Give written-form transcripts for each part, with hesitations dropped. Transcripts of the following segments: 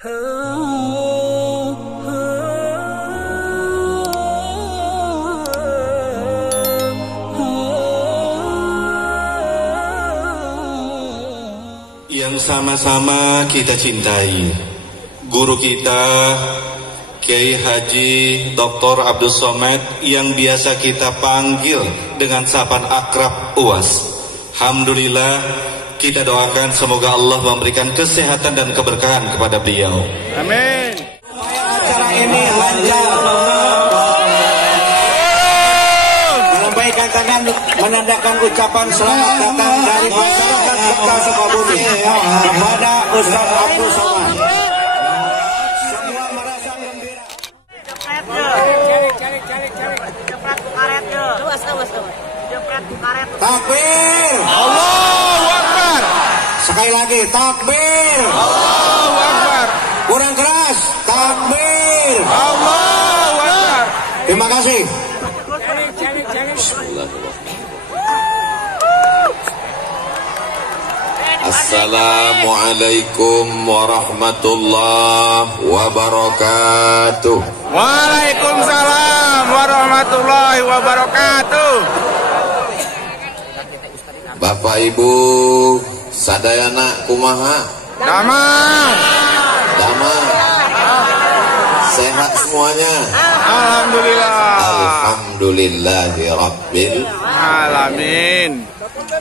Yang sama-sama kita cintai, guru kita Kiai Haji Dr. Abdul Somad yang biasa kita panggil dengan sapaan akrab UAS. Alhamdulillah, kita doakan semoga Allah memberikan kesehatan dan keberkahan kepada beliau. Amin. Acara ini lancar. Menyampaikan tangan menandakan ucapan selamat datang dari masyarakat Kota Sukabumi kepada Ustaz Abdul Somad. Semua merasa gembira. Takbir. Allahu Akbar. Sekali lagi takbir. Allahu Akbar. Kurang keras. Takbir. Allahu Akbar. Terima kasih. Assalamualaikum warahmatullahi wabarakatuh. Waalaikumsalam warahmatullahi wabarakatuh. Bapak Ibu sadayana kumaha? Damang. Damang. Sehat semuanya? Alhamdulillah. Alhamdulillahirabbil alamin.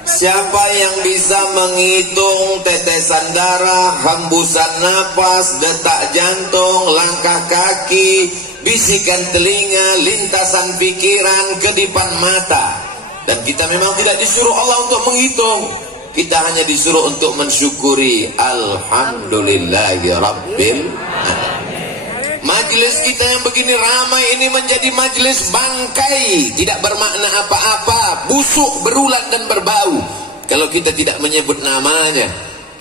Siapa yang bisa menghitung tetesan darah, hembusan napas, detak jantung, langkah kaki, bisikan telinga, lintasan pikiran, kedipan mata. Dan kita memang tidak disuruh Allah untuk menghitung. Kita hanya disuruh untuk mensyukuri. Alhamdulillahirabbil alamin. Majelis kita yang begini ramai ini menjadi majelis bangkai, tidak bermakna apa-apa, busuk, berulat dan berbau. Kalau kita tidak menyebut namanya,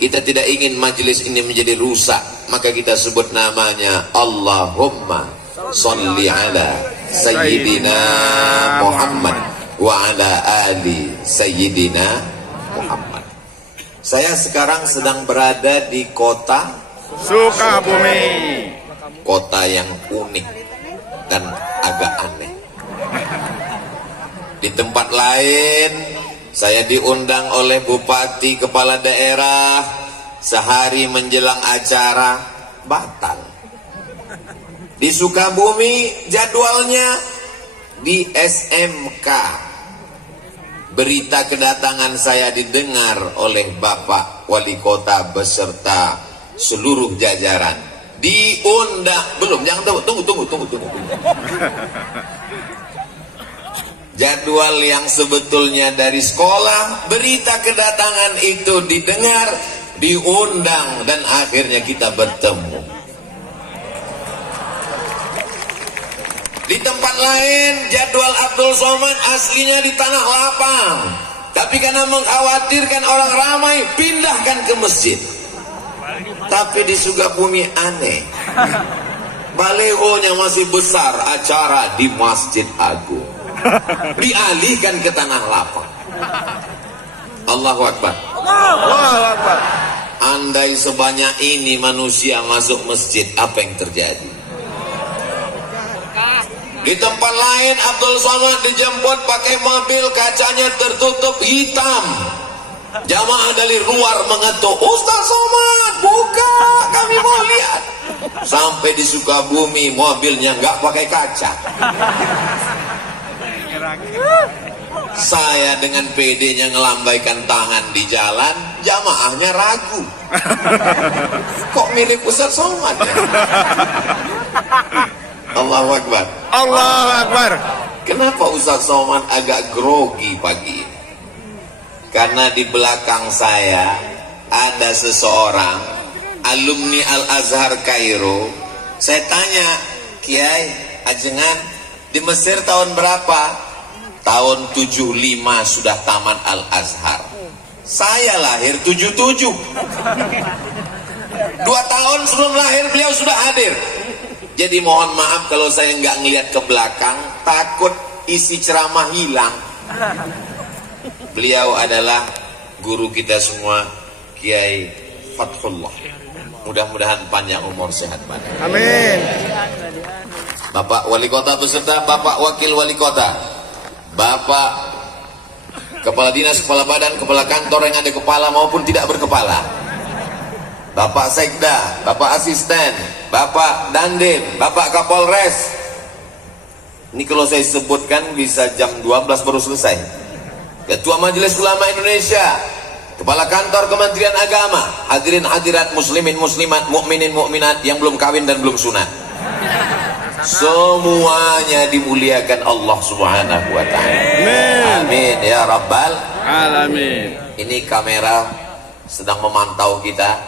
kita tidak ingin majelis ini menjadi rusak, maka kita sebut namanya Allahumma sholli ala Sayyidina Muhammad wa ala ali Sayyidina Muhammad. Saya sekarang sedang berada di kota Sukabumi. Kota yang unik dan agak aneh. Di tempat lain saya diundang oleh bupati, kepala daerah, sehari menjelang acara batal. Di Sukabumi jadwalnya di SMK. Berita kedatangan saya didengar oleh Bapak Wali Kota beserta seluruh jajaran. Diundang belum, jangan tunggu. Jadwal yang sebetulnya dari sekolah, berita kedatangan itu didengar, diundang, dan akhirnya kita bertemu. Di tempat lain jadwal Abdul Somad aslinya di Tanah Lapang, tapi karena mengkhawatirkan orang ramai pindahkan ke masjid. Tapi di Sukabumi aneh, balehonya masih besar, acara di Masjid Agung, dialihkan ke Tanah Lapang. Allahu Akbar. Allahu Akbar. Andai sebanyak ini manusia masuk masjid, apa yang terjadi? Di tempat lain Abdul Somad dijemput pakai mobil, kacanya tertutup hitam. Jamaah dari luar mengetuk, Ustaz Somad buka, kami mau lihat. Sampai di Sukabumi mobilnya nggak pakai kaca. Saya dengan PD-nya ngelambaikan tangan di jalan, jamaahnya ragu. Kok mirip Ustaz Somad ya? Allahu Akbar. Allahu Akbar. Kenapa Ustaz Somad agak grogi pagi ini? Karena di belakang saya ada seseorang alumni Al-Azhar Kairo. Saya tanya, Kiai, ajengan di Mesir tahun berapa? Tahun 75 sudah tamat Al-Azhar. Saya lahir 77. 2 tahun sebelum lahir beliau sudah hadir. Jadi mohon maaf kalau saya nggak ngelihat ke belakang, takut isi ceramah hilang. Beliau adalah guru kita semua, Kiai Fathullah Mudah-mudahan panjang umur, sehat badan. Amin. Bapak Wali Kota beserta Bapak Wakil Wali Kota, Bapak Kepala Dinas, Kepala Badan, Kepala Kantor yang ada kepala maupun tidak berkepala, Bapak Sekda, Bapak Asisten, Bapak Dandim, Bapak Kapolres. Ini kalau saya sebutkan bisa jam 12 baru selesai. Ketua Majelis Ulama Indonesia, Kepala Kantor Kementerian Agama, hadirin hadirat, muslimin muslimat, mukminin mukminat yang belum kawin dan belum sunat, semuanya dimuliakan Allah Subhanahu wa taala. Amin ya rabbal Alamin. Ini kamera sedang memantau kita.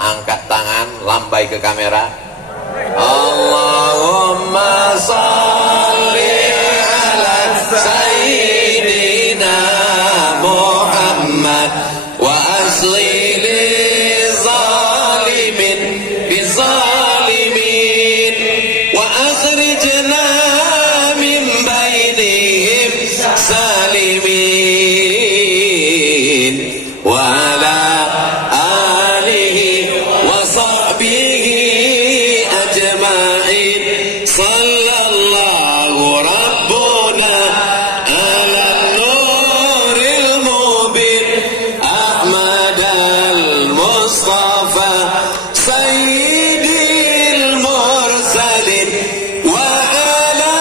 Angkat tangan, lambai ke kamera. Allahumma sholli ala sayyidina Muhammad wa asli li zalimin bi zalimin wa akhrijna min bainihim salimin wa ala alihi wa sahbihi ajma'in. Sallallahu rabbuna ala nuril mubin Ahmad al-Mustafa sayyidil mursalin wa ala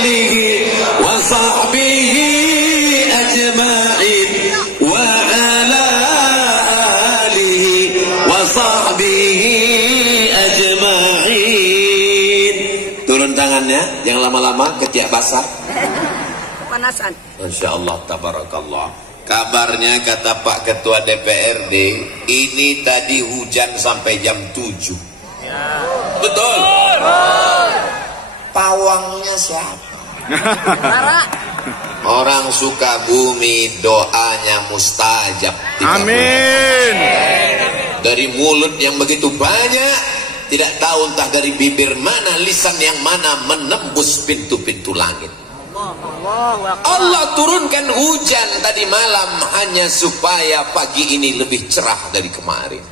alihi wa sahbihi ajma'in wa ala alihi wa sahbihi ajma'in. Turun tangannya, yang lama-lama ketiak basah. Panasan. Masya Allah, tabarakallah. Kabarnya kata Pak Ketua DPRD, ini tadi hujan sampai jam 7. Betul? Pawangnya siapa? Lara. Orang Sukabumi doanya mustajab. Amin. Dari mulut yang begitu banyak, tidak tahu entah dari bibir mana, lisan yang mana menembus pintu-pintu langit. Allah turunkan hujan tadi malam hanya supaya pagi ini lebih cerah dari kemarin.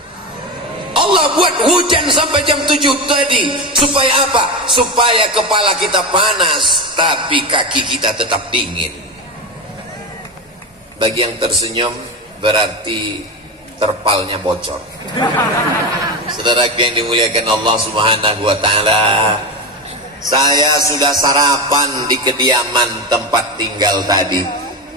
Allah buat hujan sampai jam 7 tadi supaya apa? Supaya kepala kita panas tapi kaki kita tetap dingin. Bagi yang tersenyum berarti terpalnya bocor. Saudaraku yang dimuliakan Allah Subhanahu wa taala, saya sudah sarapan di kediaman tempat tinggal tadi,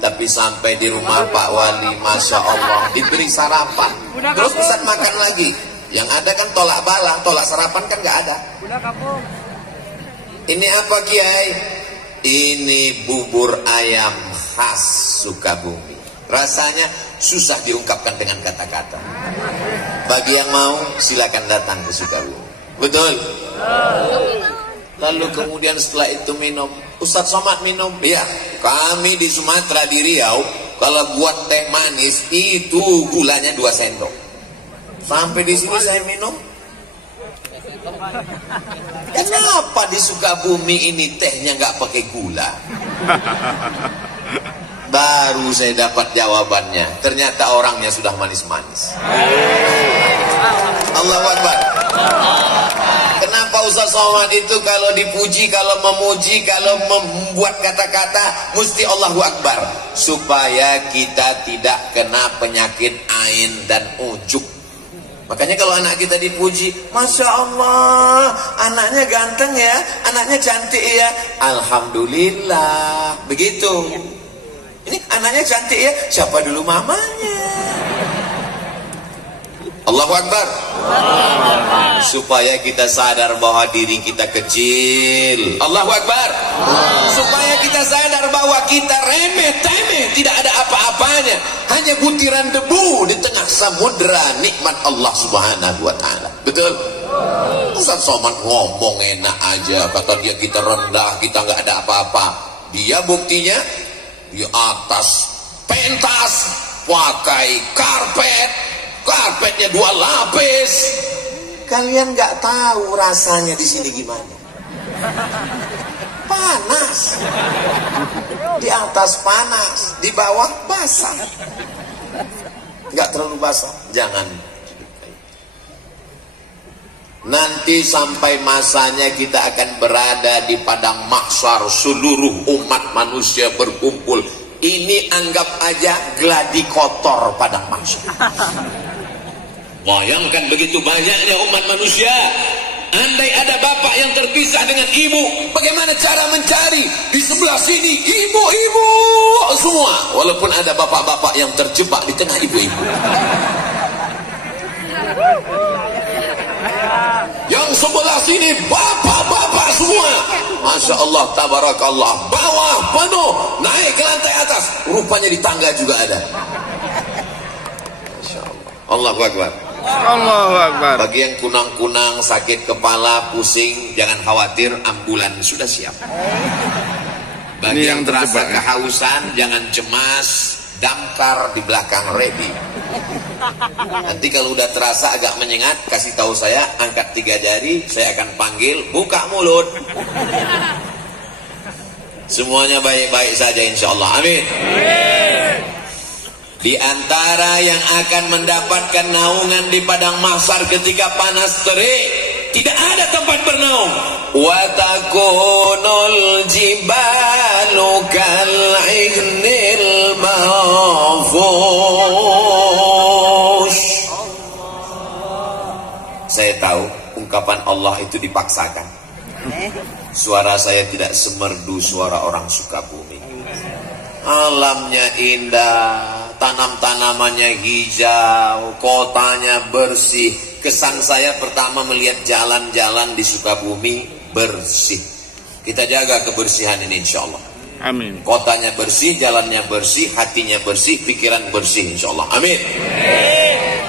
tapi sampai di rumah Pak Wali, Masya Allah, diberi sarapan, terus pesan makan lagi. Yang ada kan tolak bala, tolak sarapan kan nggak ada. Ini apa Kiai? Ini bubur ayam khas Sukabumi. Rasanya susah diungkapkan dengan kata-kata. Bagi yang mau silakan datang ke Sukabumi. Betul? Lalu kemudian setelah itu minum. Ustadz Somad minum. Ya, kami di Sumatera, di Riau, kalau buat teh manis itu gulanya 2 sendok. Sampai di sini saya minum. Kenapa di Sukabumi ini tehnya nggak pakai gula? Baru saya dapat jawabannya. Ternyata orangnya sudah manis-manis. Allahu Akbar. Kenapa Ustaz Somad itu kalau dipuji, kalau memuji, kalau membuat kata-kata mesti Allahu Akbar, supaya kita tidak kena penyakit ain dan ujuk. Makanya kalau anak kita dipuji, Masya Allah, anaknya ganteng ya, anaknya cantik ya, Alhamdulillah. Begitu. Ini anaknya cantik ya, siapa dulu mamanya? Allahu Akbar. Supaya kita sadar bahwa diri kita kecil. Allahu Akbar. Supaya kita sadar bahwa kita remeh-temeh, tidak ada apa-apanya, hanya butiran debu di tengah samudera nikmat Allah Subhanahu wa taala. Betul? Ustaz Somad ngomong enak aja, kata dia kita rendah, kita nggak ada apa-apa. Dia buktinya di atas pentas pakai karpet, karpetnya 2 lapis. Kalian nggak tahu rasanya di sini gimana? Panas. Di atas panas, di bawah basah. Nggak terlalu basah, jangan. Nanti sampai masanya kita akan berada di padang mahsyar, seluruh umat manusia berkumpul. Ini anggap aja gladi kotor padang mahsyar. Bayangkan begitu banyaknya umat manusia. Andai ada bapak yang terpisah dengan ibu, bagaimana cara mencari? Di sebelah sini ibu-ibu semua, walaupun ada bapak-bapak yang terjebak di tengah ibu-ibu. Yang sebelah sini bapak-bapak semua, Masya Allah, tabarakallah, bawah penuh, naik ke lantai atas, rupanya di tangga juga ada. Masya Allah, Allahu Akbar. Allahu Akbar. Bagi yang kunang-kunang, sakit kepala, pusing, jangan khawatir, ambulan sudah siap. Bagi yang terasa kehausan, jangan cemas, damkar di belakang ready. Nanti kalau udah terasa agak menyengat, kasih tahu saya, angkat 3 jari, saya akan panggil, buka mulut. Semuanya baik-baik saja insya Allah. Amin. Di antara yang akan mendapatkan naungan di padang mahsyar ketika panas terik, tidak ada tempat bernaung. Wa takunul jibalu kal ihnil manfush. Saya tahu ungkapan Allah itu dipaksakan. Suara saya tidak semerdu suara orang Sukabumi. Alamnya indah, tanam-tanamannya hijau, kotanya bersih. Kesan saya pertama melihat jalan-jalan di Sukabumi bersih. Kita jaga kebersihan ini insya Allah. Amin. Kotanya bersih, jalannya bersih, hatinya bersih, pikiran bersih insya Allah. Amin.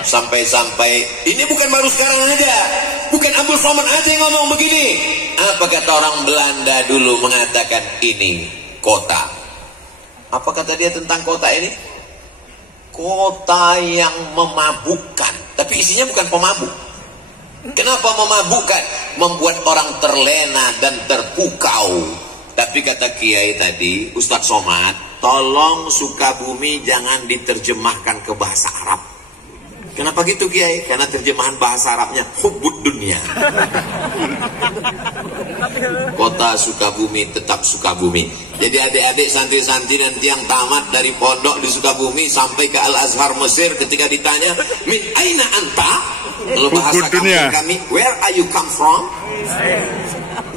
Sampai-sampai ini bukan baru sekarang aja, bukan Abdul Somad aja yang ngomong begini. Apa kata orang Belanda dulu mengatakan ini kota? Apa kata dia tentang kota ini? Kota yang memabukkan, tapi isinya bukan pemabuk. Kenapa memabukkan? Membuat orang terlena dan terpukau. Tapi kata Kiai tadi, Ustadz Somad, tolong Sukabumi jangan diterjemahkan ke bahasa Arab. Kenapa gitu Kiai? Karena terjemahan bahasa Arabnya hubbud dunia. Kota Sukabumi tetap Sukabumi. Jadi adik-adik santri-santri nanti yang tamat dari pondok di Sukabumi sampai ke Al-Azhar Mesir, ketika ditanya min aina anta, kalau bahasa kami, where are you come from?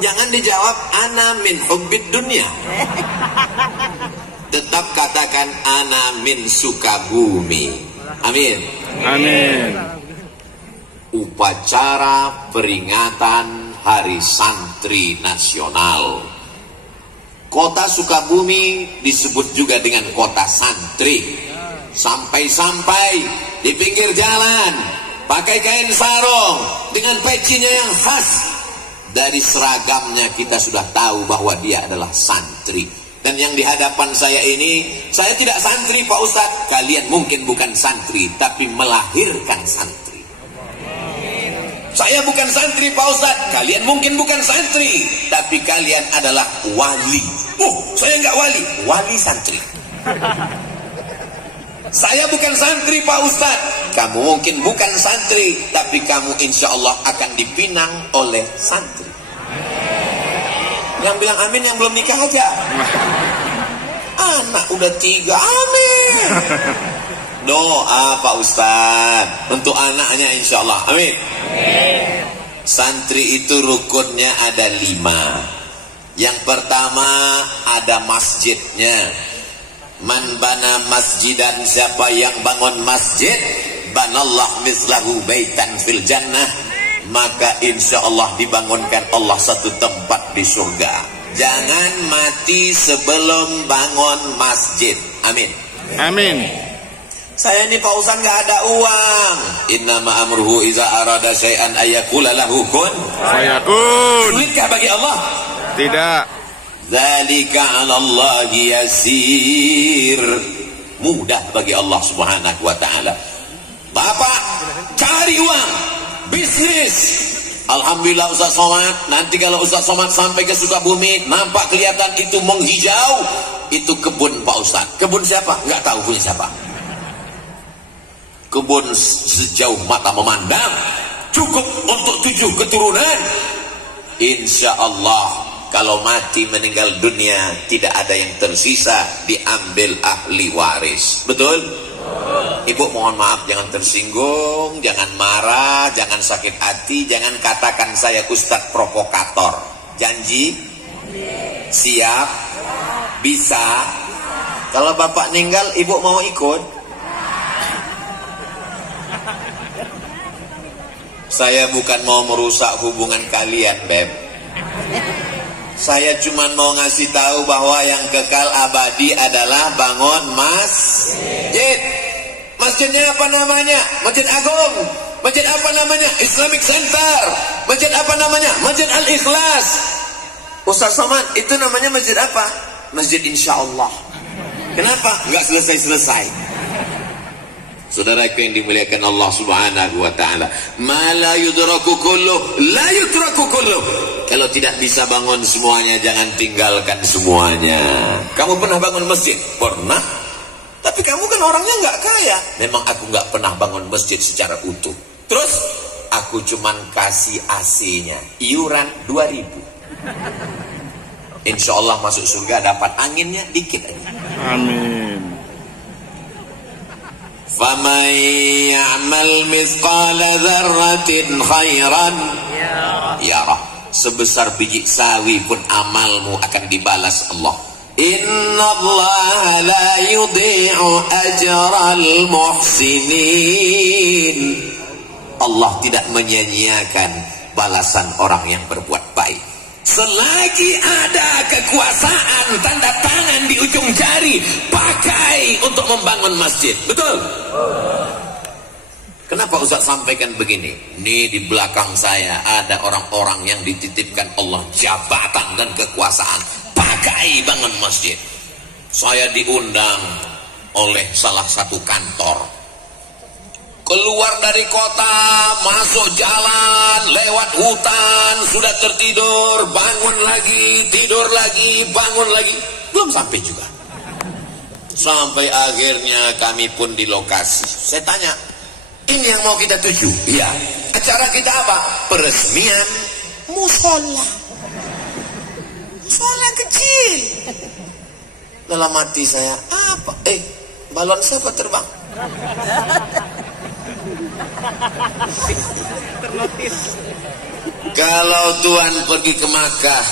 Jangan dijawab ana min hubbid dunia. Tetap katakan ana min Sukabumi. Amin. Amin. Upacara peringatan Hari Santri Nasional. Kota Sukabumi disebut juga dengan kota santri. Sampai-sampai di pinggir jalan pakai kain sarung dengan pecinya yang khas. Dari seragamnya kita sudah tahu bahwa dia adalah santri. Dan yang di hadapan saya ini, saya tidak santri Pak Ustadz. Kalian mungkin bukan santri, tapi melahirkan santri. Saya bukan santri Pak Ustadz. Kalian mungkin bukan santri, tapi kalian adalah wali. Saya nggak wali, wali santri. Saya bukan santri Pak Ustadz. Kamu mungkin bukan santri, tapi kamu insya Allah akan dipinang oleh santri. Yang bilang amin yang belum nikah aja. Anak udah 3, amin. Doa Pak Ustadz untuk anaknya insya Allah, amin. Santri itu rukunnya ada 5. Yang pertama ada masjidnya. Man bana masjidan, siapa yang bangun masjid, banallah mislahu baitan fil jannah, maka insya Allah dibangunkan Allah satu tempat di surga. Jangan mati sebelum bangun masjid. Amin. Amin. Saya ini Pak Ustadz nggak ada uang. Innama amruhu iza arada syai'an ayyakula lahu kun Fayakun. Sulitkah bagi Allah? Tidak. Dzalika 'alallahi yasir. Mudah bagi Allah Subhanahu wa taala. Bapak cari uang, bisnis. Alhamdulillah Ustaz Somad, nanti kalau Ustaz Somad sampai ke Sukabumi, nampak kelihatan itu menghijau, itu kebun Pak Ustaz. Kebun siapa? Nggak tahu punya siapa. Kebun sejauh mata memandang, cukup untuk 7 keturunan. Insya Allah kalau mati meninggal dunia tidak ada yang tersisa, diambil ahli waris. Betul? Ibu mohon maaf, jangan tersinggung, jangan marah, jangan sakit hati, jangan katakan saya ustadz provokator. Janji? Siap? Bisa? Kalau bapak meninggal, ibu mau ikut? Saya bukan mau merusak hubungan kalian, Beb. Saya cuma mau ngasih tahu bahwa yang kekal abadi adalah bangun masjid. Masjidnya apa namanya? Masjid Agung. Masjid apa namanya? Islamic Center. Masjid apa namanya? Masjid Al-Ikhlas. Ustaz Somad, itu namanya masjid apa? Masjid Insya Allah. Kenapa? Enggak selesai-selesai. Saudaraku yang dimuliakan Allah Subhanahu wa taala, ma la yudraku kulluh la yutraku kulluh. Kalau tidak bisa bangun semuanya, jangan tinggalkan semuanya. Kamu pernah bangun masjid? Pernah. Tapi kamu kan orangnya nggak kaya. Memang aku nggak pernah bangun masjid secara utuh. Terus aku cuman kasih AC-nya, iuran 2.000. Insya Allah masuk surga dapat anginnya dikit aja. Amin. فَمَنْ يَعْمَلْ مِثْقَالَ ذَرَّةٍ خَيْرًا يَرَهُ. Sebesar biji sawi pun amalmu akan dibalas Allah. Innallaha la yudhi'u ajral muhsinin. Allah tidak menyia-nyiakan balasan orang yang berbuat baik. Selagi ada kekuasaan, tanda tangan di ujung jari, pakai untuk membangun masjid. Betul? Kenapa Ustaz sampaikan begini? Ini di belakang saya ada orang-orang yang dititipkan Allah jabatan dan kekuasaan, pakai bangun masjid. Saya diundang oleh salah satu kantor. Keluar dari kota, masuk jalan, lewat hutan, sudah tertidur, bangun lagi, tidur lagi, bangun lagi. Belum sampai juga. Sampai akhirnya kami pun di lokasi. Saya tanya, ini yang mau kita tuju? Iya. Acara kita apa? Peresmian musola. Musola kecil. Dalam hati saya, apa? Balon siapa terbang? Kalau Tuhan pergi ke Makkah,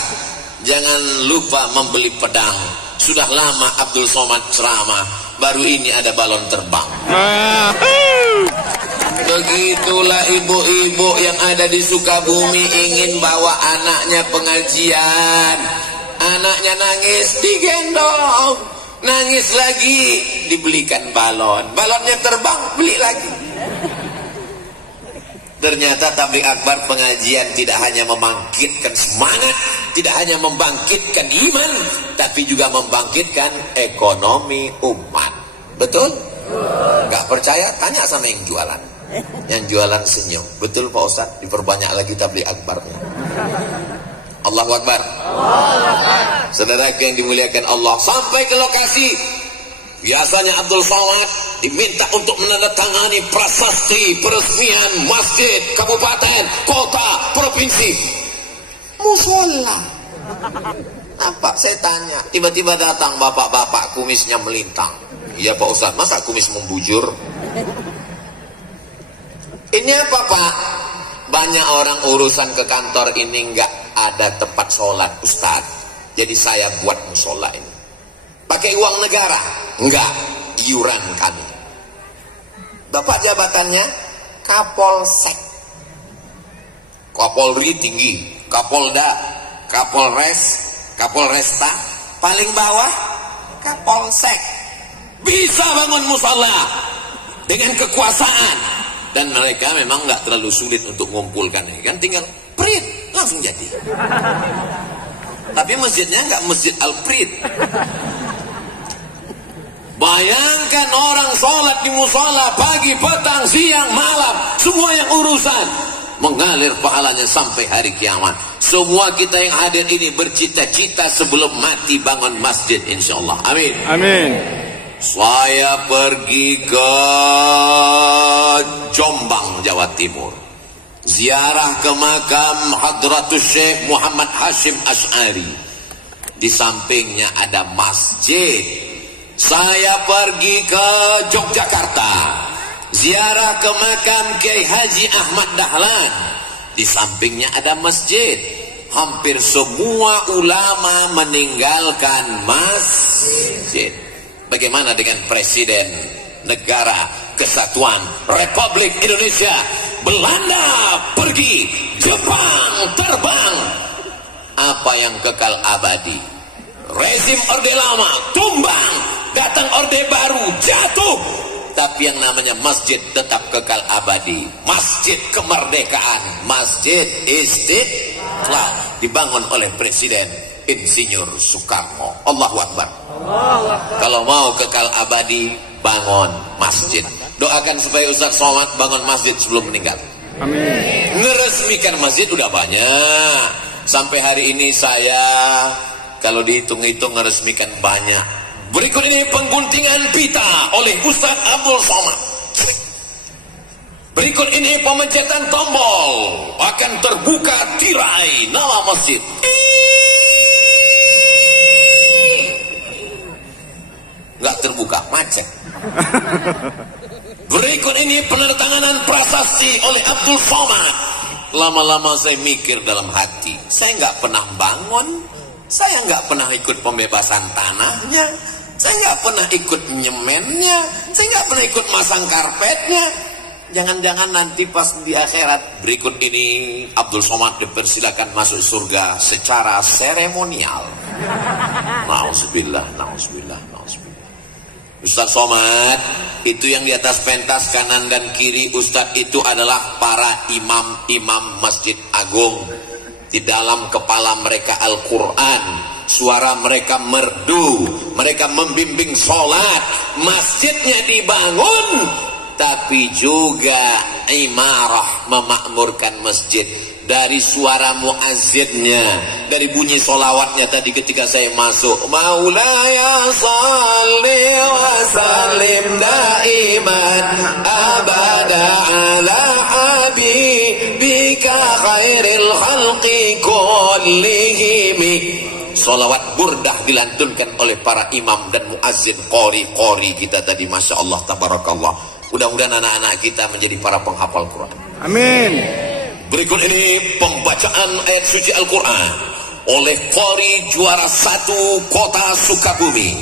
jangan lupa membeli pedang. Sudah lama Abdul Somad ceramah, baru ini ada balon terbang. Begitulah ibu-ibu yang ada di Sukabumi ingin bawa anaknya pengajian. Anaknya nangis, digendong. Nangis lagi, dibelikan balon. Balonnya terbang, beli lagi. Ternyata tabligh akbar pengajian tidak hanya membangkitkan semangat, tidak hanya membangkitkan iman, tapi juga membangkitkan ekonomi umat. Betul? Gak percaya? Tanya sama yang jualan. Yang jualan senyum. Betul Pak Ustaz? Diperbanyak lagi tabligh akbarnya. Allahu Akbar. Saudara yang dimuliakan Allah, sampai ke lokasi. Biasanya Abdul Somad diminta untuk menandatangani prasasti peresmian masjid, kabupaten, kota, provinsi. Musola. Apa? Saya tanya. Tiba-tiba datang bapak-bapak, kumisnya melintang. Iya Pak Ustaz, masa kumis membujur? Ini apa Pak? Banyak orang urusan ke kantor ini nggak ada tempat sholat Ustaz. Jadi saya buat musola ini. Pakai uang negara? Enggak, iuran kami. Bapak jabatannya Kapolsek. Kapolri tinggi, Kapolda, Kapolres, Kapolresta, paling bawah Kapolsek. Bisa bangun musola dengan kekuasaan, dan mereka memang nggak terlalu sulit untuk mengumpulkan, kan tinggal print langsung jadi. Tapi masjidnya nggak masjid Al-Prit. Bayangkan orang sholat di musola pagi, petang, siang, malam, semua yang urusan mengalir pahalanya sampai hari kiamat. Semua kita yang hadir ini bercita-cita sebelum mati bangun masjid insyaallah. Amin. Amin. Saya pergi ke Jombang, Jawa Timur. ziarah ke makam Hadratus Syekh Muhammad Hashim Asy'ari. Di sampingnya ada masjid. Saya pergi ke Yogyakarta, ziarah ke makam Kiai Haji Ahmad Dahlan. Di sampingnya ada masjid. Hampir semua ulama meninggalkan masjid. Bagaimana dengan Presiden Negara Kesatuan Republik Indonesia? Belanda pergi, Jepang terbang. Apa yang kekal abadi? Rezim Orde Lama tumbang, datang Orde Baru jatuh. Tapi yang namanya masjid tetap kekal abadi. Masjid Kemerdekaan, Masjid Istiqlal, dibangun oleh Presiden Insinyur Soekarno. Allahu Akbar. Kalau mau kekal abadi, bangun masjid. Doakan supaya Ustaz Somad bangun masjid sebelum meninggal. Amin. Ngeresmikan masjid udah banyak. Sampai hari ini saya kalau dihitung-hitung ngeresmikan banyak. Berikut ini pengguntingan pita oleh Ustaz Abdul Somad. Berikut ini pemencatan tombol, akan terbuka tirai nama masjid. Nggak terbuka, macet. Berikut ini penandatanganan prasasti oleh Abdul Somad. Lama-lama saya mikir dalam hati, saya nggak pernah bangun, saya nggak pernah ikut pembebasan tanahnya, saya nggak pernah ikut nyemennya, saya nggak pernah ikut masang karpetnya. Jangan-jangan nanti pas di akhirat berikut ini Abdul Somad dipersilakan masuk surga secara seremonial. Nauzubillah, nauzubillah, nauzubillah. Ustaz Somad, itu yang di atas pentas kanan dan kiri Ustaz itu adalah para imam-imam Masjid Agung. Di dalam kepala mereka Al-Quran, suara mereka merdu, mereka membimbing sholat, masjidnya dibangun, tapi juga imarah memakmurkan masjid. Dari suara muazzinnya, dari bunyi sholawatnya tadi ketika saya masuk, Maulaya salli wa sallim daiman abada ala habibika khairil khalqi kullihim. Sholawat burdah dilantunkan oleh para imam dan muazzin, qori kita tadi, masya Allah, tabarakallah. Mudah-mudahan anak-anak kita menjadi para penghafal Quran. Amin. Berikut ini pembacaan ayat suci Al-Quran oleh qori juara 1 kota Sukabumi.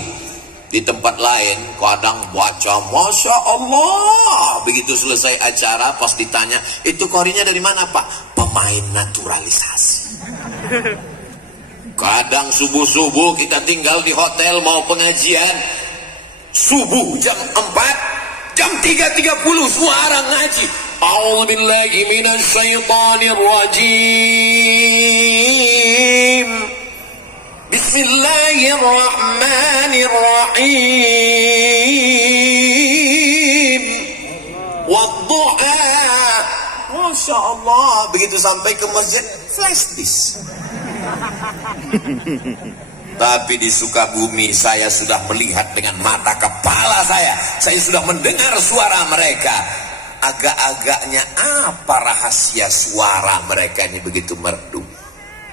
Di tempat lain kadang baca masya Allah, begitu selesai acara pas ditanya itu qorinya dari mana Pak? Pemain naturalisasi. Kadang subuh-subuh kita tinggal di hotel mau pengajian, subuh jam 4, jam 3.30 semua orang ngaji. A'udzubillahi minasyaitonir rajim. Bismillahirrahmanirrahim. Wadduha. Masya Allah, begitu sampai ke masjid flash disk. Tapi di Sukabumi saya sudah melihat dengan mata kepala saya sudah mendengar suara mereka. Agak-agaknya apa rahasia suara mereka ini begitu merdu?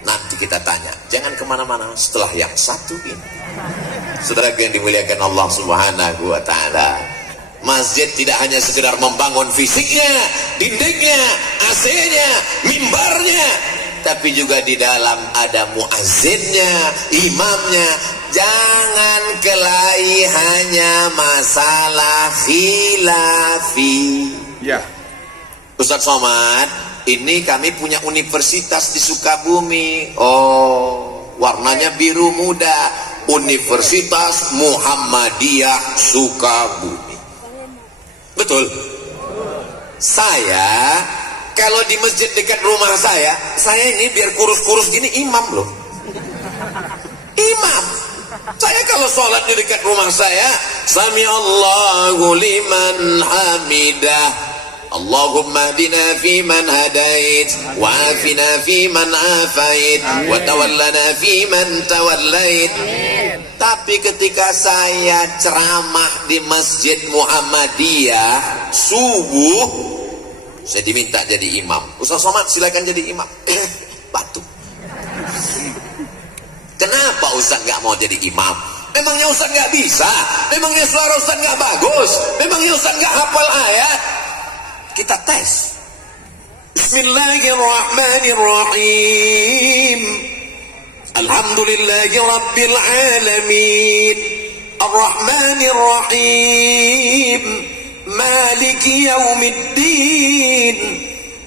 Nanti kita tanya, jangan kemana-mana setelah yang satu ini. Saudara yang dimuliakan Allah Subhanahu wa Ta'ala, masjid tidak hanya sekedar membangun fisiknya, dindingnya, AC-nya, mimbarnya, tapi juga di dalam ada muazzinnya, imamnya. Jangan kelahi hanya masalah khilafi. Ya. Ustaz Somad, ini kami punya universitas di Sukabumi. Oh, warnanya biru muda. Universitas Muhammadiyah Sukabumi. Betul? Saya kalau di masjid dekat rumah saya ini biar kurus-kurus gini imam loh. Imam. Saya kalau sholat di dekat rumah saya, Sami Allahu liman hamidah. Allahumma hdina fi man hadait, wa afina fi man afait, wa tawallana fi man tawallait. Tapi ketika saya ceramah di Masjid Muhammadiyah subuh, saya diminta jadi imam. Ustaz Somad silakan jadi imam. Batuk. Kenapa Ustaz nggak mau jadi imam? Memangnya Ustaz nggak bisa? Memangnya suara Ustaz nggak bagus? Memangnya Ustaz nggak hafal ayat? Kita tes. Bismillahirrahmanirrahim. Alhamdulillahi Rabbil Alamin. Ar-Rahmanirrahim. Maliki Yaumiddin.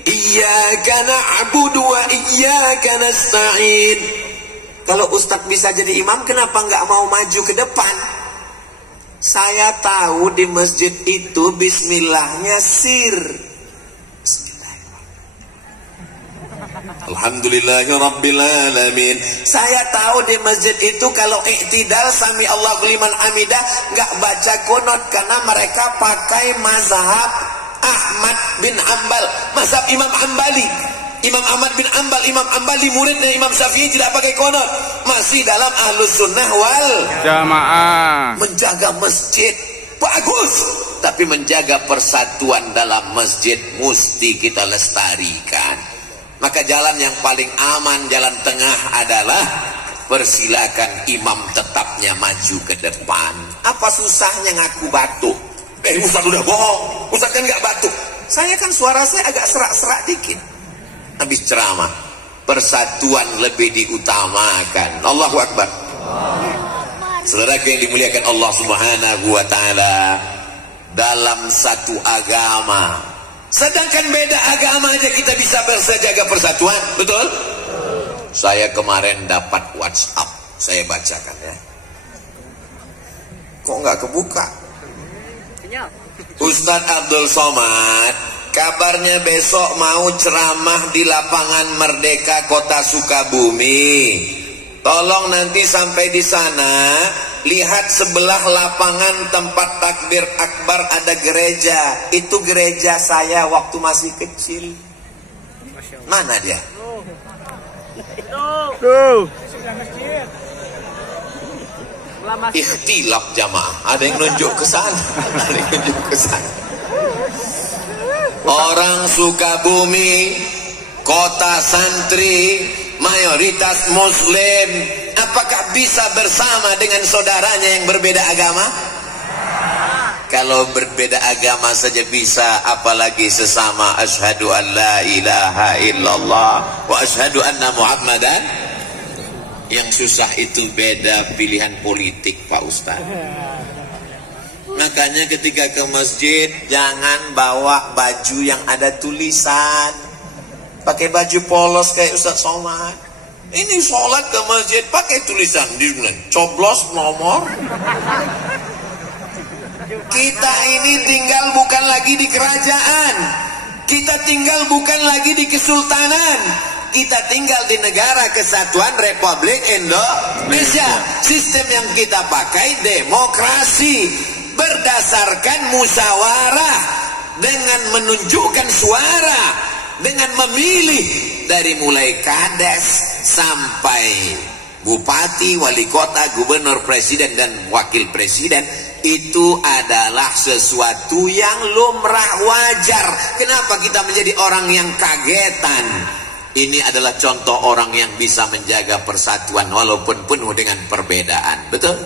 Iyyaka na'budu wa iyyaka nasta'in. Kalau Ustadz bisa jadi imam, kenapa nggak mau maju ke depan? Saya tahu di masjid itu bismillahnya sir. Alhamdulillahirrabbilalamin. Saya tahu di masjid itu kalau iktidal sami Allahu liman hamidah nggak baca kunut, karena mereka pakai mazhab Ahmad bin Ambal, mazhab Imam Ambali. Imam Ahmad bin Ambal, Imam Ambali muridnya Imam Syafi'i tidak pakai kunut, masih dalam Ahlus Sunnah wal Jamaah. Menjaga masjid bagus, tapi menjaga persatuan dalam masjid mesti kita lestarikan. Maka jalan yang paling aman, jalan tengah adalah persilakan imam tetapnya maju ke depan. Apa susahnya ngaku batuk? Ustaz udah bohong, Ustaz kan nggak batuk. Saya kan suara saya agak serak-serak dikit. Habis ceramah, persatuan lebih diutamakan. Allahu Akbar. Saudaraku yang dimuliakan Allah Subhanahu wa taala, dalam satu agama, sedangkan beda agama aja kita bisa bersejaga persatuan, betul? Saya kemarin dapat WhatsApp, saya bacakan ya. Kok nggak kebuka? Ustadz Abdul Somad, kabarnya besok mau ceramah di lapangan Merdeka Kota Sukabumi. Tolong nanti sampai di sana, lihat sebelah lapangan tempat takbir akbar ada gereja. Itu gereja saya waktu masih kecil. Mana dia? Tuh. Ikhtilaf jamaah. Ada yang nunjuk ke sana, ada yang nunjuk ke sana. Orang Sukabumi, kota santri, mayoritas muslim, apakah bisa bersama dengan saudaranya yang berbeda agama? Kalau berbeda agama saja bisa, apalagi sesama asyhadu an la ilaha illallah wa asyhadu anna muhammadan. Yang susah itu beda pilihan politik, Pak Ustaz. Makanya ketika ke masjid jangan bawa baju yang ada tulisan. Pakai baju polos kayak Ustaz Somad. Ini sholat ke masjid pakai tulisan di coblos nomor. Kita ini tinggal bukan lagi di kerajaan. Kita tinggal bukan lagi di kesultanan. Kita tinggal di negara kesatuan Republik Indonesia. Sistem yang kita pakai demokrasi, berdasarkan musyawarah, dengan menunjukkan suara, dengan memilih dari mulai kades sampai bupati, wali kota, gubernur, presiden dan wakil presiden. Itu adalah sesuatu yang lumrah, wajar. Kenapa kita menjadi orang yang kagetan? Ini adalah contoh orang yang bisa menjaga persatuan walaupun penuh dengan perbedaan. Betul?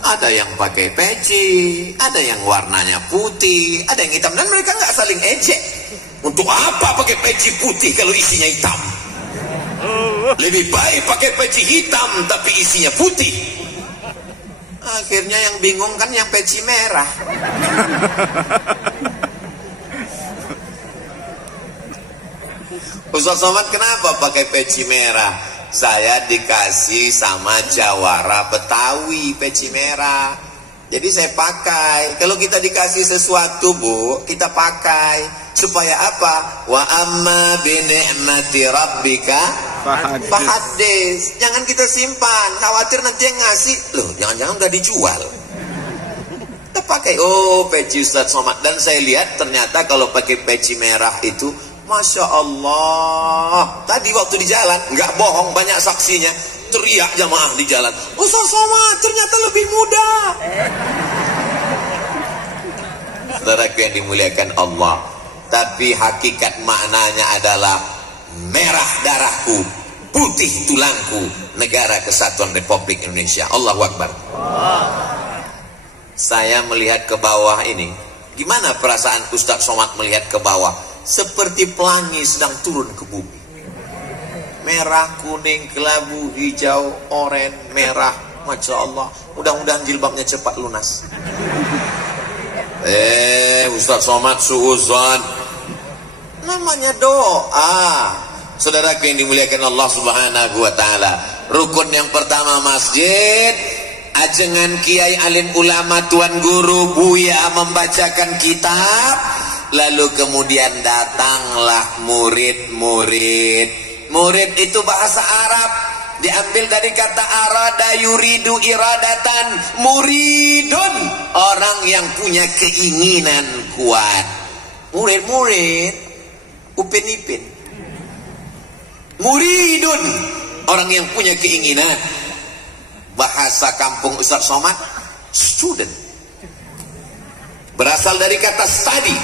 Ada yang pakai peci, ada yang warnanya putih, ada yang hitam, dan mereka nggak saling ejek. Untuk apa pakai peci putih kalau isinya hitam? Lebih baik pakai peci hitam tapi isinya putih. Akhirnya yang bingung kan yang peci merah. Ustaz Somad kenapa pakai peci merah? Saya dikasih sama jawara Betawi peci merah. Jadi saya pakai. Kalau kita dikasih sesuatu, Bu, kita pakai. Supaya apa? Wa amma bi ni'mati rabbika fahaddits. Jangan kita simpan, khawatir nanti yang ngasih, loh, jangan-jangan udah dijual. Kita pakai, oh, peci Ustaz Somad. Dan saya lihat ternyata kalau pakai peci merah itu, Masya Allah. Tadi waktu di jalan, nggak bohong, banyak saksinya, teriak jamaah di jalan, Ustaz Somad ternyata lebih muda. Saudara yang dimuliakan Allah, tapi hakikat maknanya adalah merah darahku, putih tulangku, negara kesatuan Republik Indonesia. Allahu Akbar. Saya melihat ke bawah ini, gimana perasaan Ustadz Somad melihat ke bawah? Seperti pelangi sedang turun ke bumi. Merah, kuning, kelabu, hijau, oranye, merah. Masya Allah, mudah-mudahan jilbabnya cepat lunas. Ustadz Somad suuzon, namanya doa. Saudaraku yang dimuliakan Allah Subhanahu wa ta'ala, rukun yang pertama masjid, ajengan kiai alim ulama tuan guru Buya membacakan kitab, lalu kemudian datanglah murid-murid. Murid itu bahasa Arab, diambil dari kata arada yuridu iradatan. Muridun, orang yang punya keinginan kuat. Murid-murid upin-ipin. Muridun, orang yang punya keinginan. Bahasa kampung Ustadz Somad, student. Berasal dari kata study,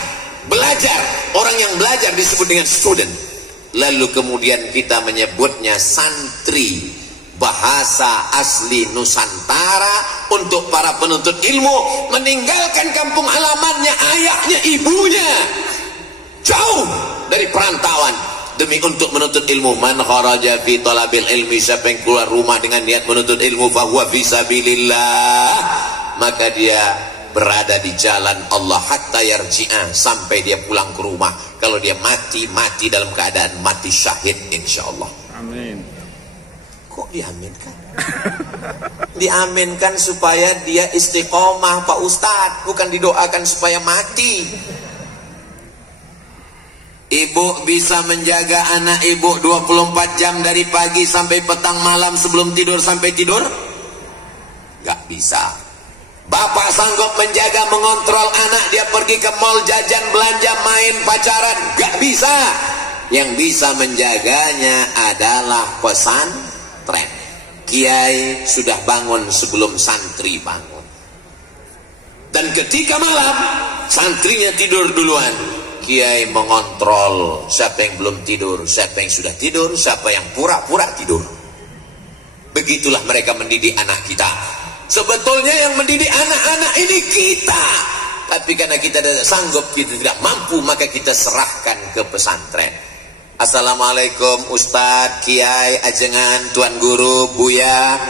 belajar. Orang yang belajar disebut dengan student. Lalu kemudian kita menyebutnya santri. Bahasa asli Nusantara untuk para penuntut ilmu, meninggalkan kampung halamannya, ayahnya, ibunya, jauh dari perantauan demi untuk menuntut ilmu. Man kharaja fi talabil ilmi, siapa yang keluar rumah dengan niat menuntut ilmu, fahuwa fi sabilillah, maka dia berada di jalan Allah hatta yarji'a, sampai dia pulang ke rumah. Kalau dia mati, mati dalam keadaan mati syahid insyaallah. Amin. Kok diaminkan? Diaminkan supaya dia istiqomah Pak Ustadz, bukan didoakan supaya mati. Ibu bisa menjaga anak ibu 24 jam dari pagi sampai petang malam sebelum tidur sampai tidur? Gak bisa. Bapak sanggup menjaga, mengontrol anak dia pergi ke mall, jajan, belanja, main, pacaran? Gak bisa. Yang bisa menjaganya adalah pesantren. Kiai sudah bangun sebelum santri bangun. Dan ketika malam, santrinya tidur duluan. Kiai mengontrol siapa yang belum tidur, siapa yang sudah tidur, siapa yang pura-pura tidur. Begitulah mereka mendidik anak kita. Sebetulnya yang mendidik anak-anak ini kita, tapi karena kita tidak sanggup, kita tidak mampu, maka kita serahkan ke pesantren. Assalamualaikum Ustadz, Kiai, ajengan, Tuan Guru, Buya,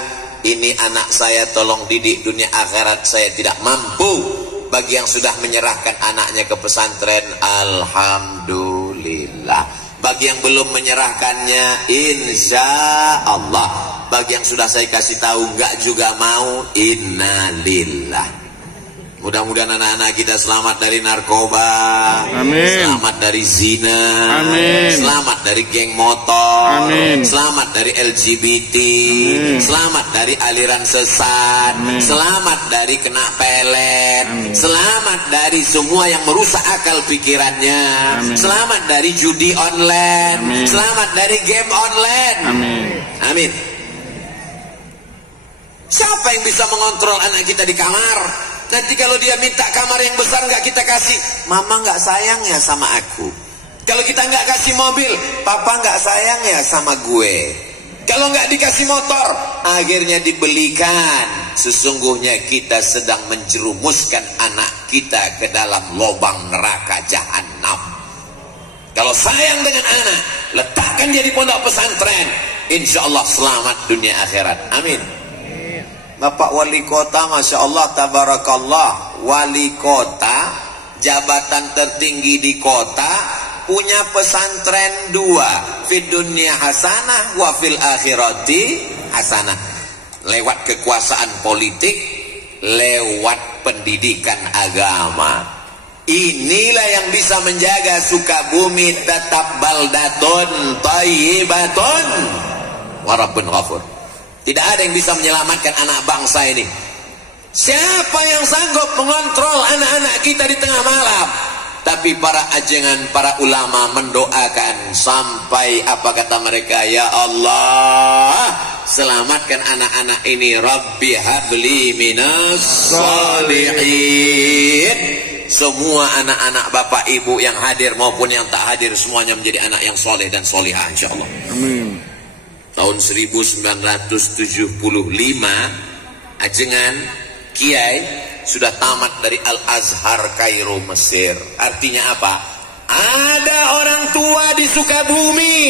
ini anak saya tolong didik dunia akhirat, saya tidak mampu. Bagi yang sudah menyerahkan anaknya ke pesantren, alhamdulillah. Bagi yang belum menyerahkannya, insya Allah. Bagi yang sudah saya kasih tahu enggak juga mau, innalillah. Mudah-mudahan anak-anak kita selamat dari narkoba, amin. Selamat dari zina, amin. Selamat dari geng motor, amin. Selamat dari LGBT, amin. Selamat dari aliran sesat, amin. Selamat dari kena pelet, amin. Selamat dari semua yang merusak akal pikirannya, amin. Selamat dari judi online, amin. Selamat dari game online, amin. Amin. Siapa yang bisa mengontrol anak kita di kamar? Nanti kalau dia minta kamar yang besar nggak kita kasih, mama nggak sayang ya sama aku. Kalau kita nggak kasih mobil, papa nggak sayang ya sama gue. Kalau nggak dikasih motor, akhirnya dibelikan. Sesungguhnya kita sedang menjerumuskan anak kita ke dalam lubang neraka jahanam. Kalau sayang dengan anak, letakkan jadi pondok pesantren, insya Allah selamat dunia akhirat. Amin. Bapak wali kota, masya Allah, tabarakallah, wali kota, jabatan tertinggi di kota, punya pesantren 2, fid dunya hasanah wa fil akhirati hasanah. Lewat kekuasaan politik, lewat pendidikan agama. Inilah yang bisa menjaga Sukabumi tetap baldatun thayyibatun wa rabbun ghafur. Tidak ada yang bisa menyelamatkan anak bangsa ini. Siapa yang sanggup mengontrol anak-anak kita di tengah malam? Tapi para ajengan, para ulama mendoakan sampai apa kata mereka? Ya Allah, selamatkan anak-anak ini. Rabbi habli minas sholihin. semua anak-anak bapak ibu yang hadir maupun yang tak hadir semuanya menjadi anak yang soleh dan solihah insyaallah. Amin. Tahun 1975 ajengan kiai sudah tamat dari Al-Azhar Kairo Mesir. Artinya apa? Ada orang tua di Sukabumi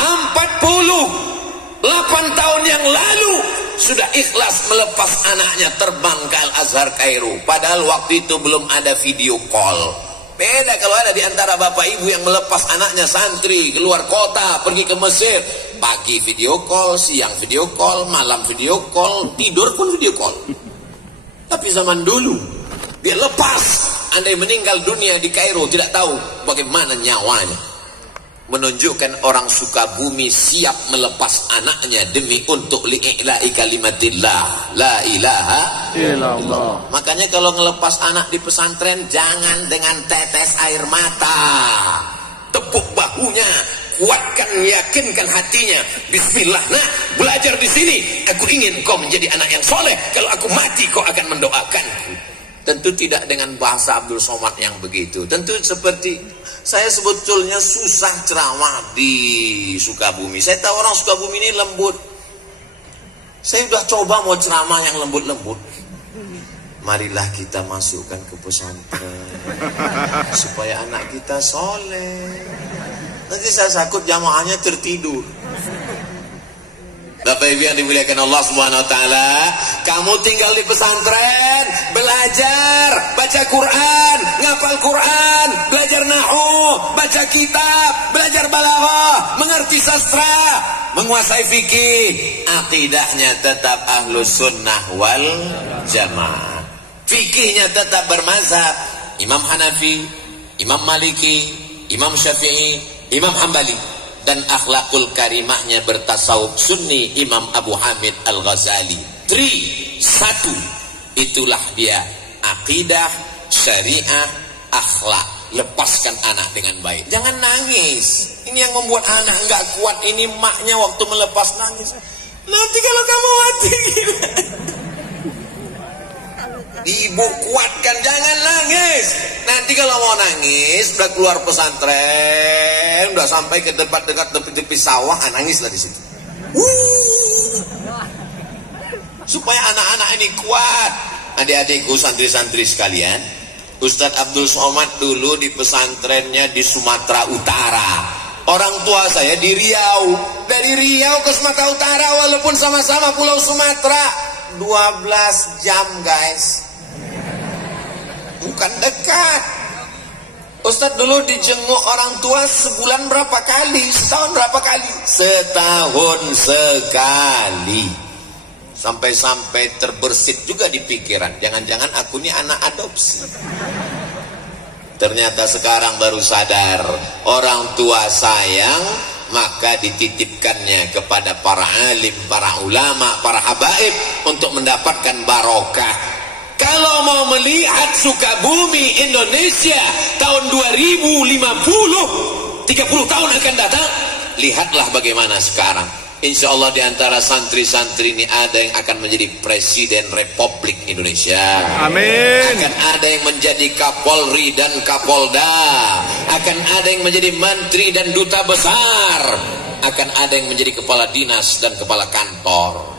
48 tahun yang lalu sudah ikhlas melepas anaknya terbang ke Al-Azhar Kairo. Padahal waktu itu belum ada video call. Beda kalau ada di antara bapak ibu yang melepas anaknya santri keluar kota pergi ke Mesir, pagi video call, siang video call, malam video call, tidur pun video call. Tapi zaman dulu dia lepas, andai meninggal dunia di Kairo tidak tahu bagaimana nyawanya. Menunjukkan orang Sukabumi siap melepas anaknya demi untuk li'ila'i kalimatillah la ilaha illallah. Makanya kalau ngelepas anak di pesantren jangan dengan tetes air mata, tepuk bahunya, kuatkan, yakinkan hatinya. Bismillah, nah belajar di sini. Aku ingin kau menjadi anak yang soleh. Kalau aku mati kau akan mendoakanku. Tentu tidak dengan bahasa Abdul Somad yang begitu. Tentu seperti saya sebetulnya susah ceramah di Sukabumi. Saya tahu orang Sukabumi ini lembut. Saya sudah coba mau ceramah yang lembut-lembut. Marilah kita masukkan ke pesantren supaya anak kita soleh. Nanti saya takut jamaahnya tertidur. Bapak Ibu yang dimuliakan Allah Subhanahu wa taala, kamu tinggal di pesantren, belajar, baca Quran, ngapal Quran, belajar nahwu, baca kitab, belajar balaghah, mengerti sastra, menguasai fikih, akidahnya tetap ahlus sunnah wal jamaah. Fikihnya tetap bermazhab Imam Hanafi, Imam Maliki, Imam Syafi'i, Imam Hambali. Dan akhlakul karimahnya bertasawuf sunni Imam Abu Hamid Al-Ghazali. 1. Itulah dia akidah, syariah, akhlak. Lepaskan anak dengan baik. Jangan nangis. Ini yang membuat anak nggak kuat. Ini maknya waktu melepas nangis. Nanti kalau kamu mati Ibu kuatkan, jangan nangis. Nanti kalau mau nangis, udah keluar pesantren, udah sampai ke dekat tepi sawah, nangislah di situ. Supaya anak-anak ini kuat. Adik-adikku santri-santri sekalian, Ustadz Abdul Somad dulu di pesantrennya di Sumatera Utara. Orang tua saya di Riau. Dari Riau ke Sumatera Utara walaupun sama-sama pulau Sumatera, 12 jam guys. Bukan dekat. Ustadz dulu dijenguk orang tua sebulan berapa kali? Setahun berapa kali? Setahun sekali. Sampai-sampai terbersit juga di pikiran, jangan-jangan aku ini anak adopsi. Ternyata sekarang baru sadar, orang tua sayang, maka dititipkannya kepada para alim, para ulama, para habaib untuk mendapatkan barokah. Kalau mau melihat Sukabumi Indonesia tahun 2050, 30 tahun akan datang, lihatlah bagaimana sekarang. Insya Allah di antara santri-santri ini ada yang akan menjadi Presiden Republik Indonesia. Amin. Akan ada yang menjadi Kapolri dan Kapolda. Akan ada yang menjadi Menteri dan Duta Besar. Akan ada yang menjadi Kepala Dinas dan Kepala Kantor.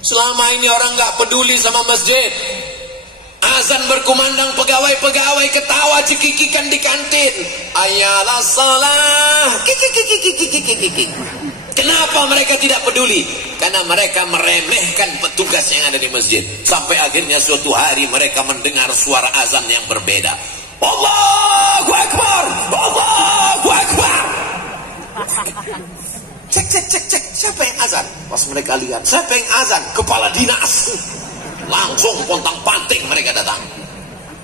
Selama ini orang nggak peduli sama masjid. Azan berkumandang, pegawai-pegawai ketawa cekikikan di kantin. Ayalah salah. Kenapa mereka tidak peduli? Karena mereka meremehkan petugas yang ada di masjid. Sampai akhirnya suatu hari mereka mendengar suara azan yang berbeda. Allahu Akbar, Allahu Akbar. Cek. Siapa yang azan? Pas mereka lihat, siapa yang azan? Kepala dinas. Langsung pontang-panting mereka datang.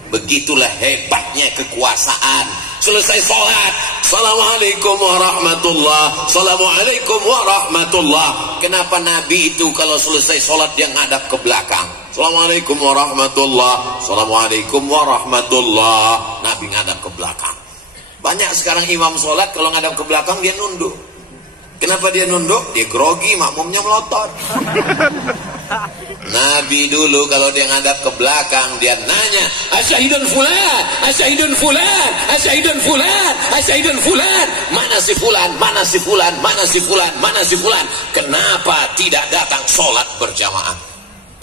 Begitulah hebatnya kekuasaan. Selesai sholat, Assalamualaikum warahmatullah, Assalamualaikum warahmatullah. Kenapa Nabi itu kalau selesai sholat dia ngadap ke belakang? Assalamualaikum warahmatullah, Assalamualaikum warahmatullah. Nabi ngadap ke belakang. Banyak sekarang imam sholat kalau ngadap ke belakang dia nunduk. Kenapa dia nunduk? Dia grogi, makmumnya melotot. Nabi dulu kalau dia ngadap ke belakang, dia nanya, asyahidun fulan, asyahidun fulan, asyahidun fulan, asyahidun fulan. Mana si fulan, mana si fulan, mana si fulan, mana si fulan. Kenapa tidak datang sholat berjamaah?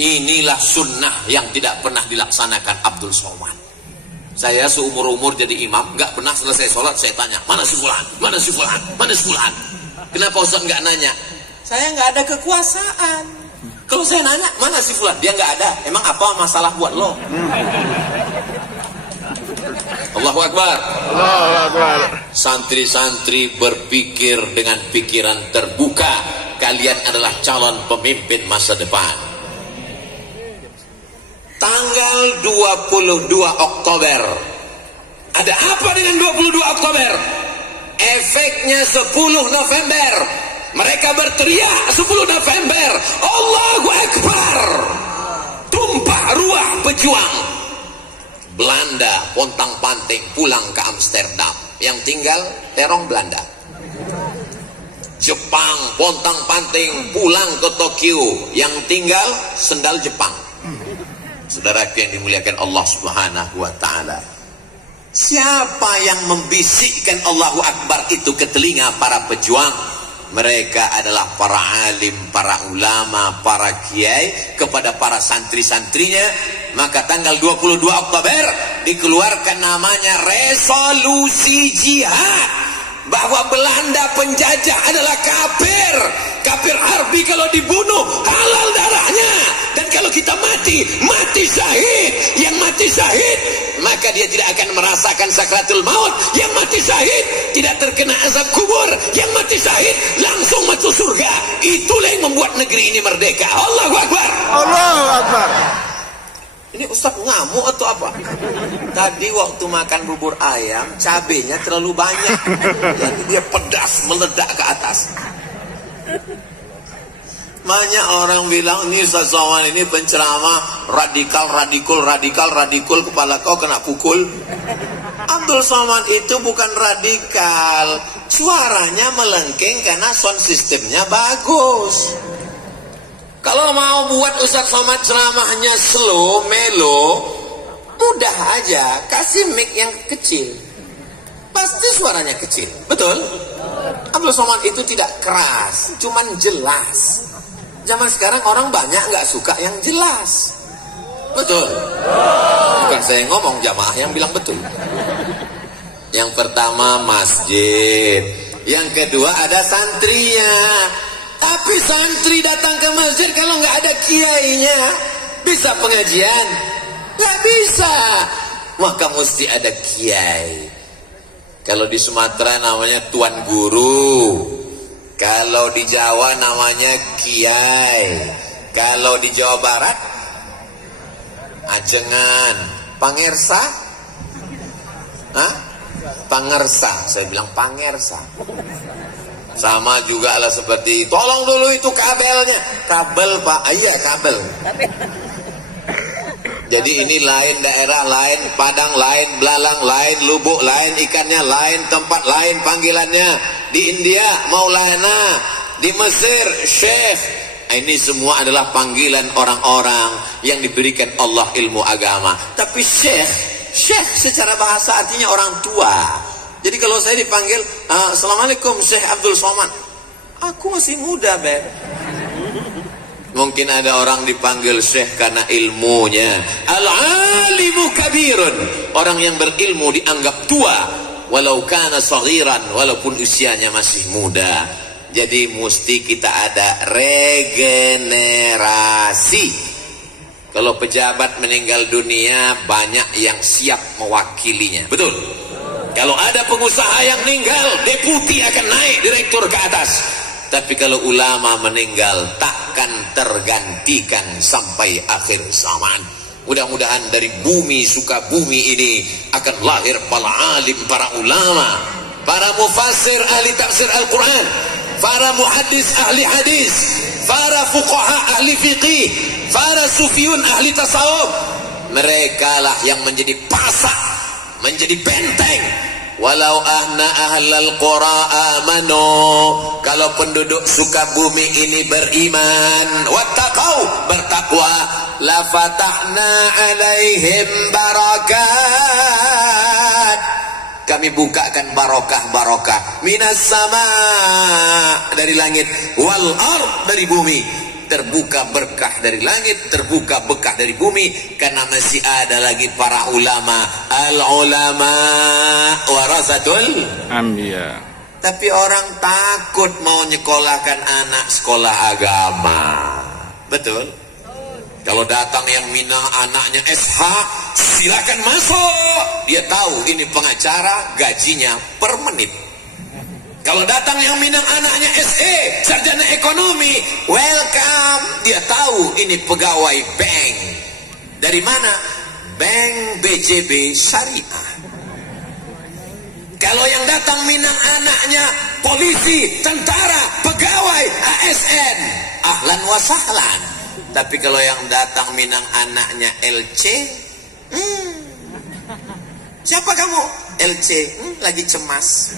Inilah sunnah yang tidak pernah dilaksanakan Abdul Somad. Saya seumur-umur jadi imam, nggak pernah selesai sholat saya tanya, mana si fulan, mana si fulan, mana si fulan. Kenapa Ustaz nggak nanya? Saya nggak ada kekuasaan. Kalau saya nanya, mana si fulan? Dia nggak ada. Emang apa masalah buat lo? Allahu Akbar. Allahu Akbar. Santri-santri berpikir dengan pikiran terbuka. Kalian adalah calon pemimpin masa depan. Tanggal 22 Oktober. Ada apa dengan 22 Oktober? Efeknya 10 November. Mereka berteriak 10 November, Allahu Akbar. Tumpah ruah pejuang. Belanda pontang-panting pulang ke Amsterdam. Yang tinggal terong Belanda. Jepang pontang-panting pulang ke Tokyo. Yang tinggal sendal Jepang. Saudaraku yang dimuliakan Allah Subhanahu wa ta'ala. Siapa yang membisikkan Allahu Akbar itu ke telinga para pejuang? Mereka adalah para alim, para ulama, para kiai kepada para santri-santrinya. Maka tanggal 22 Oktober dikeluarkan namanya resolusi jihad, bahwa Belanda penjajah adalah kafir. Kafir harbi kalau dibunuh halal darahnya, dan kalau kita mati, mati syahid. Yang mati syahid maka dia tidak akan merasakan sakratul maut. Yang mati syahid tidak terkena azab kubur. Yang mati syahid langsung masuk surga. Itulah yang membuat negeri ini merdeka. Allahu Akbar. Allahu Akbar. Ini Ustaz ngamuk atau apa? Tadi waktu makan bubur ayam, cabenya terlalu banyak. Jadi dia pedas, meledak ke atas. Banyak orang bilang, ini Ustaz Somad ini penceramah radikal, kepala kau kena pukul. Abdul Somad itu bukan radikal. Suaranya melengking karena sound systemnya bagus. Kalau mau buat Ustaz Somad ceramahnya slow, mellow, mudah aja, kasih mic yang kecil. Pasti suaranya kecil. Betul? Abdul Somad itu tidak keras, cuman jelas. Zaman sekarang orang banyak nggak suka yang jelas. Betul? Bukan saya ngomong, jamaah yang bilang betul. Yang pertama masjid, yang kedua ada santrinya. Tapi santri datang ke masjid kalau nggak ada kiainya, bisa pengajian? Nggak bisa. Maka mesti ada kiai. Kalau di Sumatera namanya tuan guru. Kalau di Jawa namanya kiai. Kalau di Jawa Barat ajengan. Pangersa? Hah? Pangersa. Saya bilang pangersa. Sama juga lah seperti, tolong dulu itu kabelnya. Kabel Pak, iya kabel. Jadi ini lain daerah, lain Padang, lain Belalang, lain Lubuk, lain ikannya, lain tempat, lain panggilannya. Di India Maulana, di Mesir Syekh. Ini semua adalah panggilan orang-orang yang diberikan Allah ilmu agama. Tapi Syekh secara bahasa artinya orang tua. Jadi kalau saya dipanggil, Assalamualaikum Syekh Abdul Somad, aku masih muda, Beb. Mungkin ada orang dipanggil Syekh karena ilmunya. Al-alimu kabirun. Orang yang berilmu dianggap tua, walau kana saghiran, walaupun usianya masih muda. Jadi mesti kita ada regenerasi. Kalau pejabat meninggal dunia, banyak yang siap mewakilinya. Betul? Kalau ada pengusaha yang meninggal, deputi akan naik direktur ke atas. Tapi kalau ulama meninggal, takkan tergantikan sampai akhir zaman. Mudah-mudahan dari bumi Sukabumi ini akan lahir para alim, para ulama, para mufassir ahli tafsir Al-Quran, para muhaddis ahli hadis, para fuqaha ahli fiqih, para sufiyun ahli tasawuf. Mereka lah yang menjadi pasak, menjadi benteng, walau ahna ahlal qura amanu, kalau penduduk Sukabumi ini beriman, wattaqau, bertakwa, la fatahna alaihim barakat, kami bukakan barokah-barokah, minas sama, dari langit, wal ard, dari bumi, terbuka berkah dari langit, terbuka berkah dari bumi, karena masih ada lagi para ulama, al ulama warasatul Anbiya. Tapi orang takut mau nyekolahkan anak sekolah agama. Betul? Kalau datang yang Minang anaknya SH, silakan masuk. Dia tahu ini pengacara, gajinya per menit. Kalau datang yang Minang anaknya SE, sarjana ekonomi, welcome. Dia tahu ini pegawai bank. Dari mana? Bank BJB Syariah. Kalau yang datang Minang anaknya polisi, tentara, pegawai ASN, ahlan wa sahlan. Tapi kalau yang datang Minang anaknya LC, siapa kamu? LC, lagi cemas.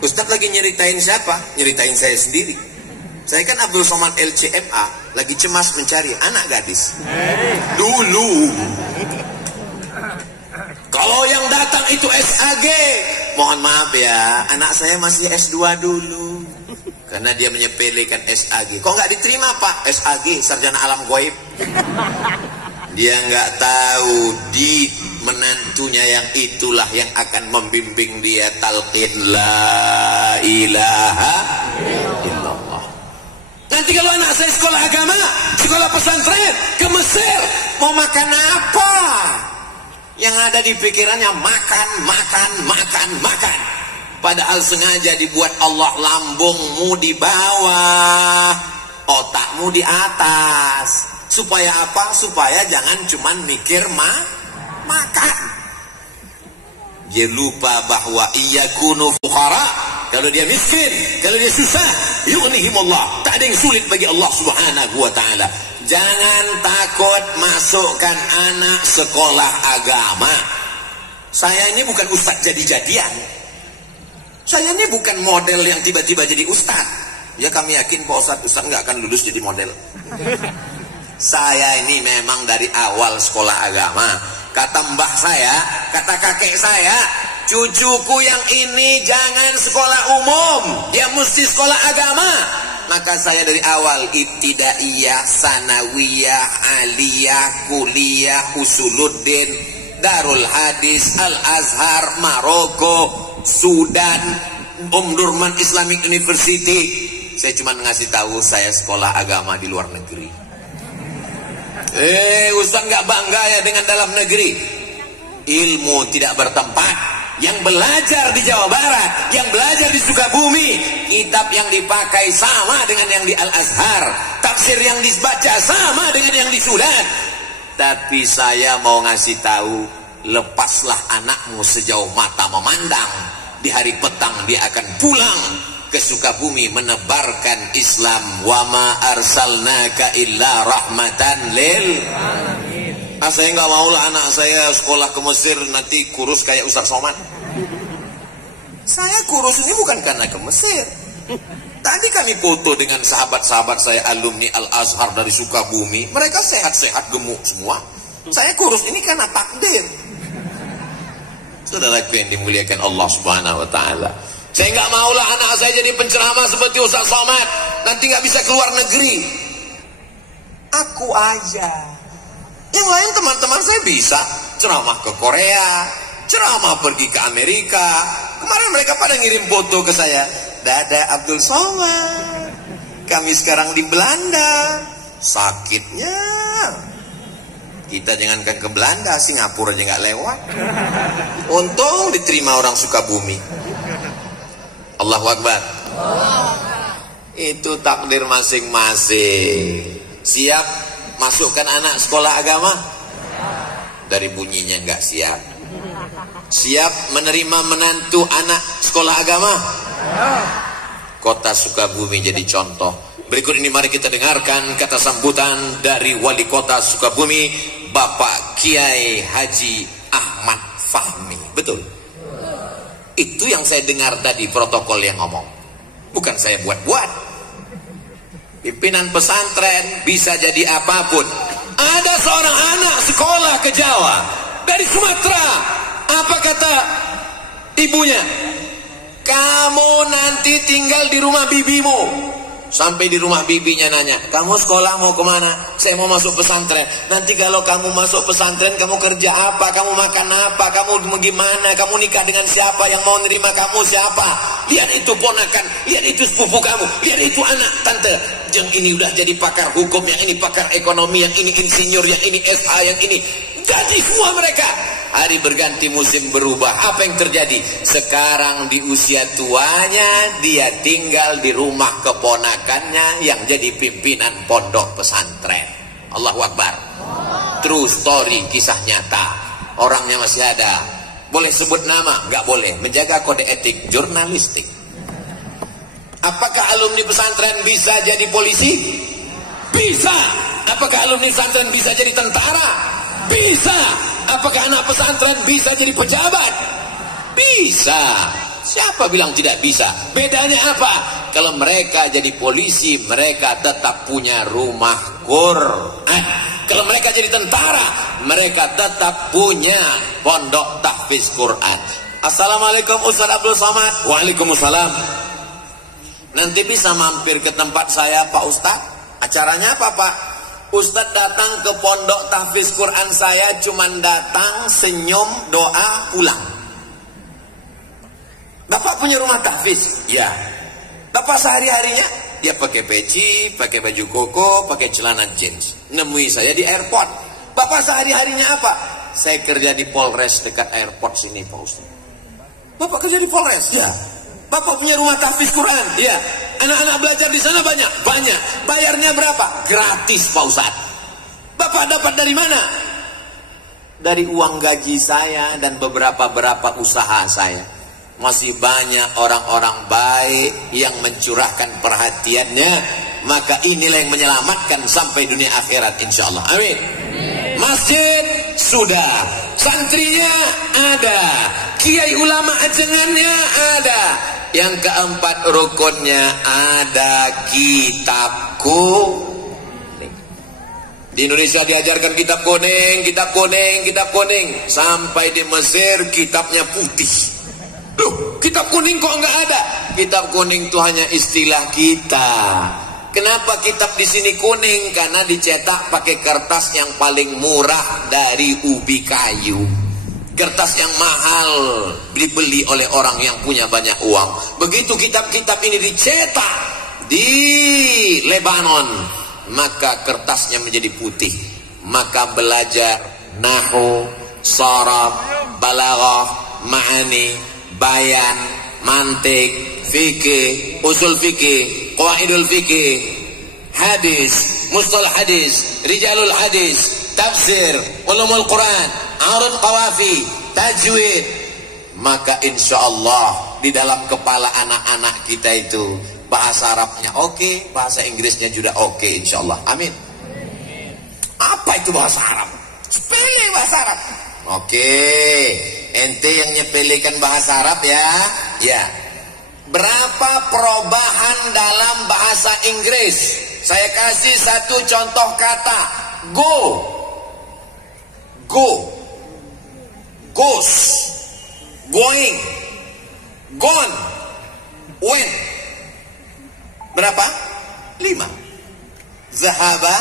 Ustadz lagi nyeritain siapa? Nyeritain saya sendiri. Saya kan Abdul Somad LCMA, lagi cemas mencari anak gadis. Dulu. Kalau yang datang itu SAG, mohon maaf ya, anak saya masih S2 dulu. Karena dia menyepelekan SAG. Kok nggak diterima Pak? SAG, sarjana alam gaib. Dia nggak tahu di menantunya yang itulah yang akan membimbing dia talqin la ilaha illallah. Nanti kalau anak saya sekolah agama, sekolah pesantren ke Mesir, mau makan apa? Yang ada di pikirannya makan, makan, makan, makan. Padahal sengaja dibuat Allah lambungmu di bawah, otakmu di atas. Supaya apa? Supaya jangan cuman mikir makan. Dia lupa bahwa iyakunu fuqara, kalau dia miskin, kalau dia susah, yughnihimullah. Tak ada yang sulit bagi Allah Subhanahu wa taala. Jangan takut masukkan anak sekolah agama. Saya ini bukan ustadz jadi-jadian. Saya ini bukan model yang tiba-tiba jadi ustadz. Ya kami yakin Pak Ustadz nggak akan lulus jadi model. Saya ini memang dari awal sekolah agama. Kata mbah saya, kata kakek saya, cucuku yang ini jangan sekolah umum, dia mesti sekolah agama. Maka saya dari awal ibtidaiyah, sanawiyah, aliyah, kuliah, usuluddin, Darul Hadis, Al Azhar, Maroko, Sudan, Durman Islamic University. Saya cuma ngasih tahu saya sekolah agama di luar negeri. Ustaz nggak bangga ya dengan dalam negeri. Ilmu tidak bertempat. Yang belajar di Jawa Barat, yang belajar di Sukabumi, kitab yang dipakai sama dengan yang di Al Azhar, tafsir yang dibaca sama dengan yang di Sudan. Tapi saya mau ngasih tahu, lepaslah anakmu sejauh mata memandang. Di hari petang dia akan pulang ke Sukabumi menebarkan Islam. Wa ma arsalnaka illa rahmatan lil alamin. Saya nggak mau lah anak saya sekolah ke Mesir nanti kurus kayak Ustaz Somad. Saya kurus ini bukan karena ke Mesir. Tadi kami foto dengan sahabat-sahabat saya alumni Al Azhar dari Sukabumi. Mereka sehat-sehat, gemuk semua. Saya kurus ini karena takdir. Saudaraku yang dimuliakan Allah Subhanahu wa taala. Saya nggak maulah anak saya jadi penceramah seperti Ustaz Somad. Nanti nggak bisa keluar negeri. Aku aja. Yang lain teman-teman saya bisa ceramah ke Korea, ceramah pergi ke Amerika. Kemarin mereka pada ngirim foto ke saya. Dada Abdul Somad. Kami sekarang di Belanda. Sakitnya. Kita jangankan ke Belanda, Singapura aja nggak lewat. Untung diterima orang Sukabumi. Allahu Akbar. Itu takdir masing-masing. Siap masukkan anak sekolah agama? Dari bunyinya nggak siap. Siap menerima menantu anak sekolah agama? Kota Sukabumi jadi contoh. Berikut ini mari kita dengarkan kata sambutan dari Wali Kota Sukabumi, Bapak Kiai Haji Ahmad Fahmi. Betul? Itu yang saya dengar tadi protokol yang ngomong. Bukan saya buat-buat. Pimpinan pesantren bisa jadi apapun. Ada seorang anak sekolah ke Jawa dari Sumatera. Apa kata ibunya? Kamu nanti tinggal di rumah bibimu. Sampai di rumah bibinya nanya, kamu sekolah mau kemana? Saya mau masuk pesantren. Nanti kalau kamu masuk pesantren, kamu kerja apa? Kamu makan apa? Kamu gimana? Kamu nikah dengan siapa? Yang mau nerima kamu siapa? Lihat itu ponakan, lihat itu sepupu kamu, lihat itu anak tante. Yang ini udah jadi pakar hukum, yang ini pakar ekonomi, yang ini insinyur, yang ini SH, yang ini. Jadi semua mereka. Hari berganti musim berubah. Apa yang terjadi? Sekarang di usia tuanya dia tinggal di rumah keponakannya yang jadi pimpinan pondok pesantren. Allahu Akbar. True story, kisah nyata. Orangnya masih ada. Boleh sebut nama? Nggak boleh. Menjaga kode etik jurnalistik. Apakah alumni pesantren bisa jadi polisi? Bisa. Apakah alumni pesantren bisa jadi tentara? Bisa. Apakah anak pesantren bisa jadi pejabat? Bisa. Siapa bilang tidak bisa? Bedanya apa? Kalau mereka jadi polisi, mereka tetap punya rumah Quran. Kalau mereka jadi tentara, mereka tetap punya pondok tahfiz Quran. Assalamualaikum Ustaz Abdul Somad. Waalaikumsalam. Nanti bisa mampir ke tempat saya Pak Ustaz? Acaranya apa Pak? Ustaz datang ke pondok tahfiz Quran saya, cuman datang, senyum, doa, pulang. Bapak punya rumah tahfiz? Ya. Bapak sehari-harinya? Dia pakai peci, pakai baju koko, pakai celana jeans. Nemui saya di airport. Bapak sehari-harinya apa? Saya kerja di Polres dekat airport sini Pak Ustaz. Bapak kerja di Polres? Ya. Bapak punya rumah tahfiz Quran? Ya. Anak-anak belajar di sana banyak? Banyak. Bayarnya berapa? Gratis Pak Ustaz. Bapak dapat dari mana? Dari uang gaji saya dan beberapa usaha saya. Masih banyak orang-orang baik yang mencurahkan perhatiannya. Maka inilah yang menyelamatkan sampai dunia akhirat insyaallah. Amin. Masjid sudah, santrinya ada, kiai ulama ajengannya ada. Yang keempat rukunnya ada kitab kuning. Di Indonesia diajarkan kitab kuning, kitab kuning, kitab kuning. Sampai di Mesir kitabnya putih. Loh, kitab kuning kok nggak ada? Kitab kuning itu hanya istilah kita. Kenapa kitab di sini kuning? Karena dicetak pakai kertas yang paling murah dari ubi kayu. Kertas yang mahal dibeli oleh orang yang punya banyak uang. Begitu kitab-kitab ini dicetak di Lebanon, maka kertasnya menjadi putih. Maka belajar nahwu, sharaf, balaghah, ma'ani, bayan, mantik, fikih, usul fikih, qawaidul fikih, hadis, mustalah hadis, rijalul hadis, tafsir, ulumul Quran, arud qawafi, tajwid. Maka insya Allah di dalam kepala anak-anak kita itu bahasa Arabnya oke, bahasa Inggrisnya juga oke insya Allah. Amin. Apa itu bahasa Arab? Sepele bahasa Arab. Oke, ente yang nyepelekan bahasa Arab ya. Ya. Berapa perubahan dalam bahasa Inggris? Saya kasih satu contoh kata. Go. Go. Goes. Going. Gone. Went. Berapa? 5. Zahaba.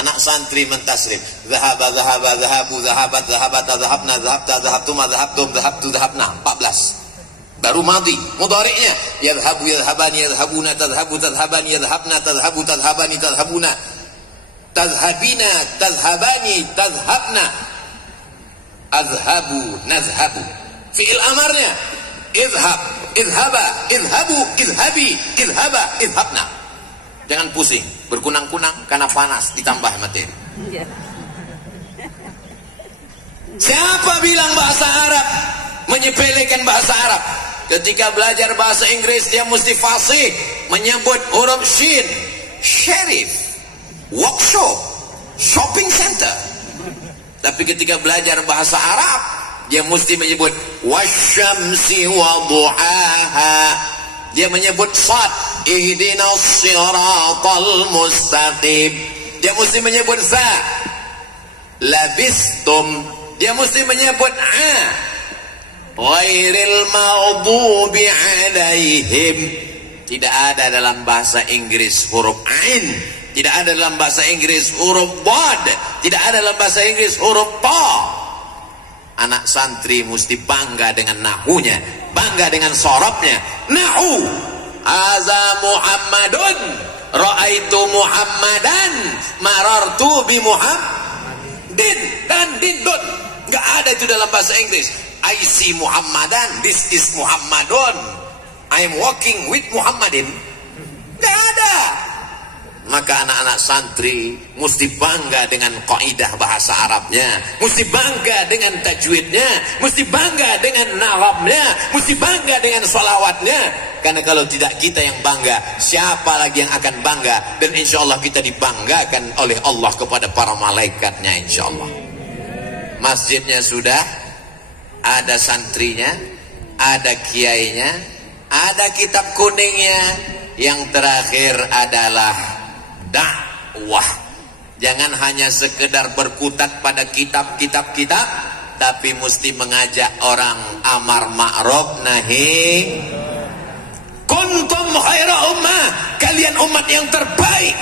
Anak santri mentasrif. Zahaba, zahaba, zahabu, zahabat, zahabat, zahabna, zahabta, zahabtuma, zahabtum, zahabtu, zahabna. 14. Baru madhi. Mudhari'nya. Yadhabu, yadhabani, yadhabuna, tadhabu, tadhabani, yadhabna, tadhabu, tadhabani, tadhabuna. Tadhabina, tadhabani, tadhabna. Adhabu, nazhabu. Fi'il amarnya. Idhab, idhaba, idhabu, idhabi, idhaba, idhabna. Jangan pusing, berkunang-kunang karena panas ditambah materi. Siapa bilang bahasa Arab menyepelekan bahasa Arab? Ketika belajar bahasa Inggris dia mesti fasih menyebut huruf shin, sheriff, workshop, shopping center. Tapi ketika belajar bahasa Arab dia mesti menyebut wasyamsi wa duhaha. Dia menyebut sad, ihdinas siratal mustaqim. Dia mesti menyebut za, labistum. Dia mesti menyebut a, ghairil maghdubi alaihim. Tidak ada dalam bahasa Inggris huruf ain, tidak ada dalam bahasa Inggris huruf dad, tidak ada dalam bahasa Inggris huruf ta. Anak santri mesti bangga dengan nahunya, bangga dengan sorobnya. Nahu, haza Muhammadun, ra'aitu Muhammadan, marartu bi Muhammadin, dan dindun. Gak ada itu dalam bahasa Inggris. I see Muhammadan, this is Muhammadun, I am walking with Muhammadin. Gak ada. Maka anak-anak santri mesti bangga dengan kaidah bahasa Arabnya, mesti bangga dengan tajwidnya, mesti bangga dengan nahwnya, mesti bangga dengan sholawatnya. Karena kalau tidak kita yang bangga, siapa lagi yang akan bangga? Dan insya Allah kita dibanggakan oleh Allah kepada para malaikatnya, insya Allah. Masjidnya sudah, ada santrinya, ada kiainya, ada kitab kuningnya. Yang terakhir adalah dakwah. Jangan hanya sekedar berkutat pada kitab-kitab, tapi mesti mengajak orang amar ma'ruf nahi. Kuntum khaira ummah, kalian umat yang terbaik.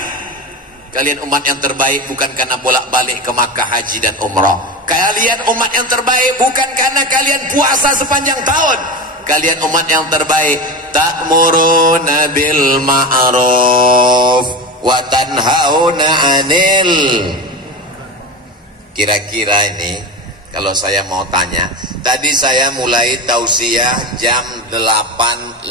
Kalian umat yang terbaik bukan karena bolak-balik ke Makkah haji dan umrah. Kalian umat yang terbaik bukan karena kalian puasa sepanjang tahun. Kalian umat yang terbaik, ta'muruna bil ma'ruf wa tanhauna 'anil. Kira-kira ini kalau saya mau tanya, tadi saya mulai tausiah jam 8:15.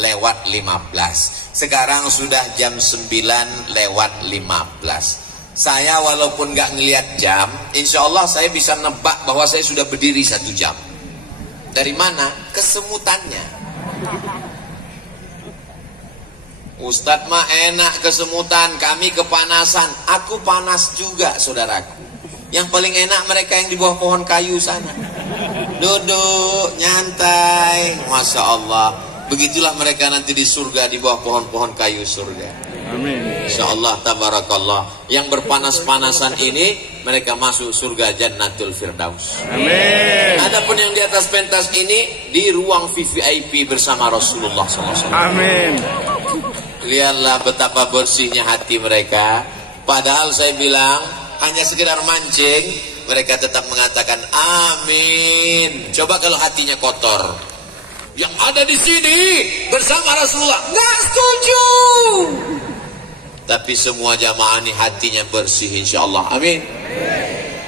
Sekarang sudah jam 9:15. Saya walaupun gak ngelihat jam, insya Allah saya bisa nebak bahwa saya sudah berdiri 1 jam. Dari mana? Kesemutannya. Ustadz mah enak kesemutan, kami kepanasan. Aku panas juga, saudaraku. Yang paling enak mereka yang di bawah pohon kayu sana. Duduk, nyantai. Masya Allah. Begitulah mereka nanti di surga, di bawah pohon-pohon kayu surga. Amin. Insya Allah, tabarakallah. Yang berpanas-panasan ini, mereka masuk surga Jannatul Firdaus. Amin. Adapun yang di atas pentas ini, di ruang VVIP bersama Rasulullah SAW. Amin. Lihatlah betapa bersihnya hati mereka. Padahal saya bilang, hanya sekedar mancing, mereka tetap mengatakan amin. Coba kalau hatinya kotor. Yang ada di sini bersama Rasulullah nggak setuju. Tapi semua jamaah ini hatinya bersih, insya Allah. Amin.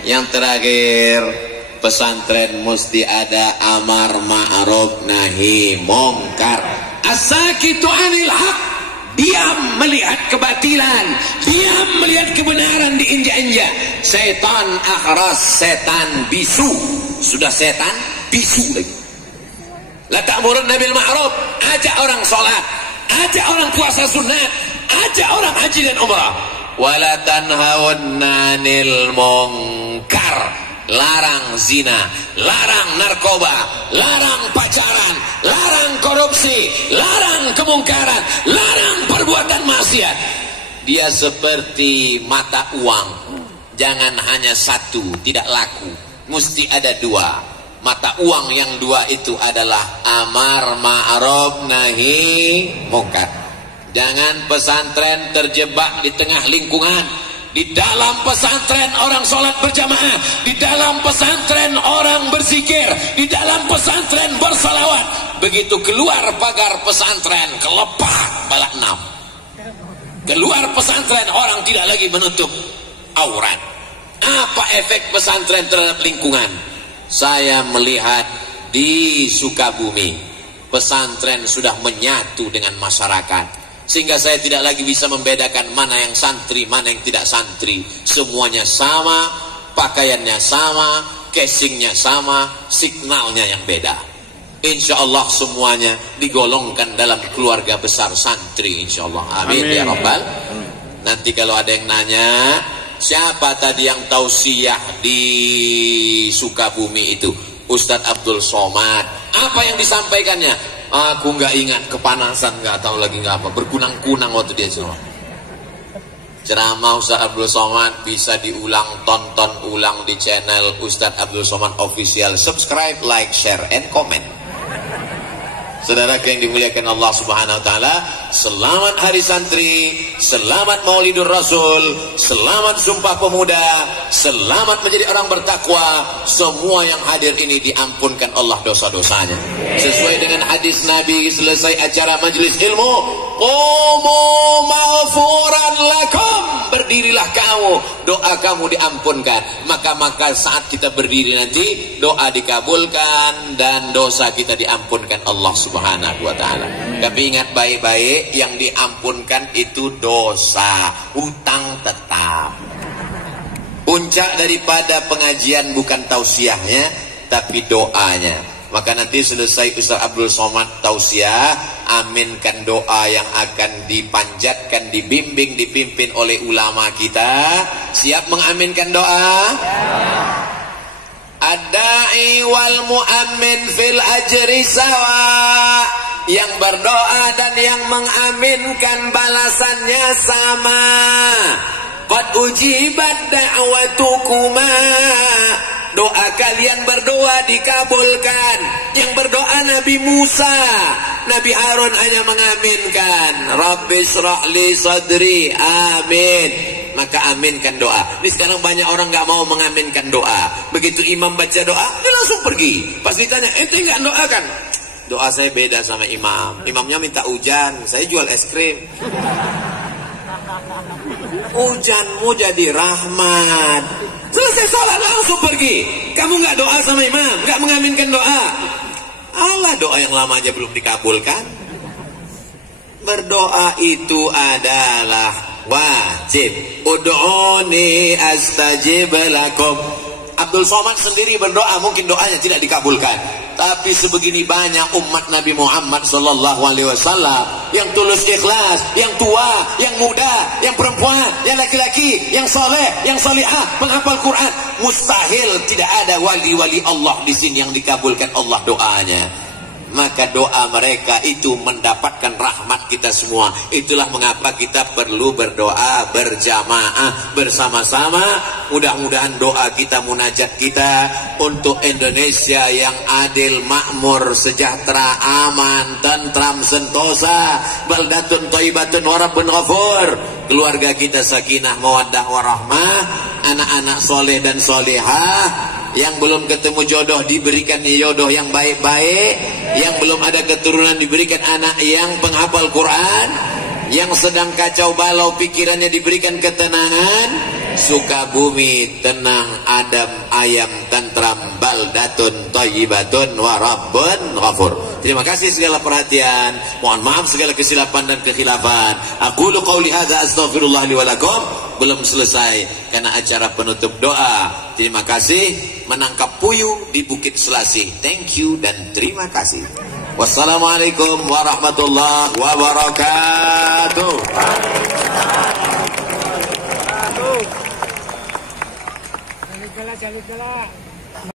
Yang terakhir, pesantren mesti ada amar ma'ruf nahi mungkar. As-sakitu 'anil haq, diam melihat kebatilan, diam melihat kebenaran diinjak-injak. Setan akhras, setan bisu. Sudah setan bisu lagi. La ta'murunna bil ma'ruf, ajak orang sholat, ajak orang puasa sunat, ajak orang haji dan umrah. Wala tanhauna 'anil munkar, larang zina, larang narkoba, larang pacaran, larang korupsi, larang kemungkaran, larang perbuatan maksiat. Dia seperti mata uang, jangan hanya satu, tidak laku, mesti ada 2. Mata uang yang 2 itu adalah amar ma'ruf nahi mungkar. Jangan pesantren terjebak di tengah lingkungan. Di dalam pesantren orang sholat berjamaah, di dalam pesantren orang berzikir, di dalam pesantren bersalawat. Begitu keluar pagar pesantren, kelepah balak 6. Keluar pesantren orang tidak lagi menutup aurat. Apa efek pesantren terhadap lingkungan? Saya melihat di Sukabumi, pesantren sudah menyatu dengan masyarakat. Sehingga saya tidak lagi bisa membedakan mana yang santri, mana yang tidak santri. Semuanya sama, pakaiannya sama, casingnya sama, signalnya yang beda. Insya Allah semuanya digolongkan dalam keluarga besar santri, insya Allah. Amin, ya Rabbal. Nanti kalau ada yang nanya, siapa tadi yang tausiah di Sukabumi itu? Ustadz Abdul Somad. Apa yang disampaikannya? Aku nggak ingat, kepanasan, nggak tahu lagi nggak apa, berkunang-kunang waktu dia ceramah. Ceramah Ustadz Abdul Somad bisa diulang, tonton ulang di channel Ustadz Abdul Somad Official. Subscribe, like, share, and comment. Saudara yang dimuliakan Allah Subhanahu wa taala, selamat Hari Santri, selamat Maulidur Rasul, selamat Sumpah Pemuda, selamat menjadi orang bertakwa. Semua yang hadir ini diampunkan Allah dosa-dosanya. Sesuai dengan hadis Nabi, selesai acara majelis ilmu, qumu maghfuran lakum, berdirilah kamu, doa kamu diampunkan. Maka saat kita berdiri nanti, doa dikabulkan dan dosa kita diampunkan Allah Subhanahu wa taala. Tapi ingat baik-baik, yang diampunkan itu dosa, hutang tetap. Puncak daripada pengajian bukan tausiahnya, tapi doanya. Maka nanti selesai Ustaz Abdul Somad tausiah, aminkan doa yang akan dipanjatkan, dibimbing, dipimpin oleh ulama kita. Siap mengaminkan doa? Ad-da'i wal mu'ammin fil ajri sawa. Yang berdoa dan yang mengaminkan balasannya sama. Qad ujibat da'watukuma. Doa kalian berdoa dikabulkan. Yang berdoa Nabi Musa, Nabi Harun hanya mengaminkan, Rabbi shrah li sadri, amin. Maka aminkan doa. Ini sekarang banyak orang gak mau mengaminkan doa. Begitu imam baca doa, dia langsung pergi. Pas ditanya, ente gak doakan? Doa saya beda sama imam. Imamnya minta hujan, saya jual es krim. Hujanmu jadi rahmat. Selesai sholat langsung pergi. Kamu gak doa sama imam, gak mengaminkan doa. Allah, doa yang lama aja belum dikabulkan. Berdoa itu adalah wajib. Ud'uni astajib lakum. Abdul Somad sendiri berdoa, mungkin doanya tidak dikabulkan. Tapi sebegini banyak umat Nabi Muhammad sallallahu alaihi wasallam yang tulus ikhlas, yang tua, yang muda, yang perempuan, yang laki-laki, yang soleh, yang solihah, menghafal Quran. Mustahil tidak ada wali-wali Allah di sini yang dikabulkan Allah doanya. Maka doa mereka itu mendapatkan rahmat kita semua. Itulah mengapa kita perlu berdoa berjamaah bersama-sama. Mudah-mudahan doa kita, munajat kita untuk Indonesia yang adil, makmur, sejahtera, aman, tentram, sentosa, baldatun thayyibatun wa rabbun ghafur. Keluarga kita sakinah, mawaddah, warahmah. Anak-anak soleh dan solehah. Yang belum ketemu jodoh diberikan jodoh yang baik-baik. Yang belum ada keturunan diberikan anak yang penghafal Quran. Yang sedang kacau balau pikirannya diberikan ketenangan. Sukabumi tenang, adem, ayam, tentram, baldatun thayyibatun wa rabbun ghafur. Terima kasih segala perhatian. Mohon maaf segala kesilapan dan kekhilafan. Aqulu qauli hadza astaghfirullah li wa lakum. Belum selesai karena acara penutup doa. Terima kasih. Menangkap puyuh di Bukit Selasih. Thank you dan terima kasih. Wassalamualaikum warahmatullahi wabarakatuh. Jalan.